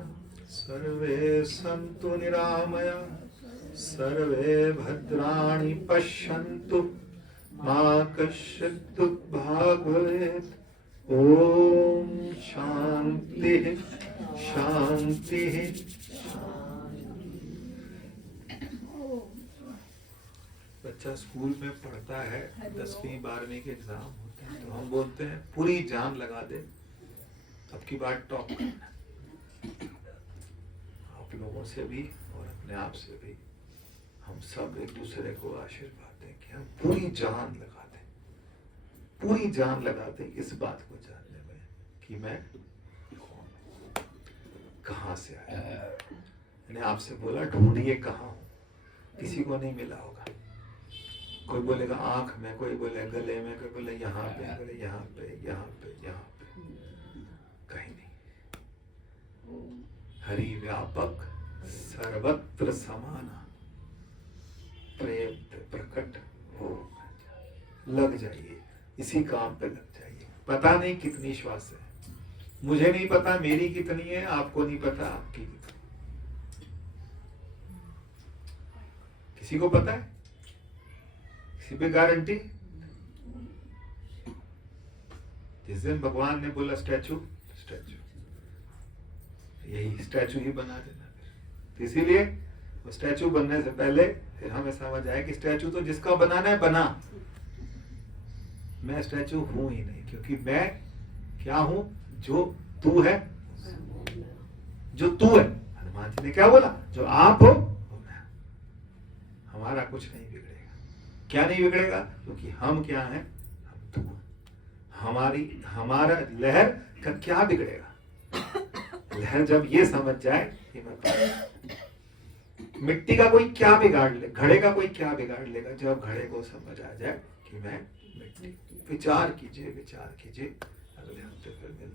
सर्वे सन्तु निरामया सर्वे भद्राणि पश्यन्तु मा कश्चित् दुर्भाग् भवेत्। ओम शांति शांति। बच्चा स्कूल में पढ़ता है, 10वीं 12वीं के एग्जाम होते हैं, तो हम बोलते हैं पूरी जान लगा दे, अब की बार टॉप करना। आप लोगों से भी और अपने आप से भी हम सब एक दूसरे को आशीर्वाद दें कि हम पूरी जान लगा दें, पूरी जान लगा दें इस बात को जानने में कि मैं कहाँ से आया। मैंने आपसे बोला ढूंढिए कहाँ हूँ, किसी को नहीं मिला होगा। कोई बोलेगा आंख में, कोई बोले गले में, कोई बोले यहाँ पे, बोले यहाँ पे, यहाँ पे, यहाँ पे, कहीं नहीं। हरि व्यापक सर्वत्र समाना, प्रेम प्रकट हो। लग जाइए, इसी काम पे लग जाइए। पता नहीं कितनी श्वास है, मुझे नहीं पता मेरी कितनी है, आपको नहीं पता आपकी कितनी। किसी को पता है? किसी पे गारंटी? जिस दिन भगवान ने बोला स्टैचू, स्टैचू, यही स्टैचू ही बना देना। तो इसीलिए वो स्टैचू बनने से पहले फिर हमें समझ आया कि स्टैचू तो जिसका बनाना है बना, मैं स्टैचू हूं ही नहीं, क्योंकि मैं क्या हूं? जो तू है, जो तू है। हनुमान जी ने क्या बोला? जो आप हो वो मैं। हमारा कुछ नहीं बिगड़ेगा। क्या नहीं बिगड़ेगा? क्योंकि हम क्या हैं? हम तू हैं। हमारा लहर का क्या बिगड़ेगा? लहर जब ये समझ जाए कि मैं मिट्टी का कोई क्या बिगाड़ ले, घड़े का कोई क्या बिगाड़ लेगा? जब घड़े को समझ आ जाए कि मैं मिट्टी। विचार कीजिए, विचार कीजिए। अगले हफ्ते फिर मिलते हैं।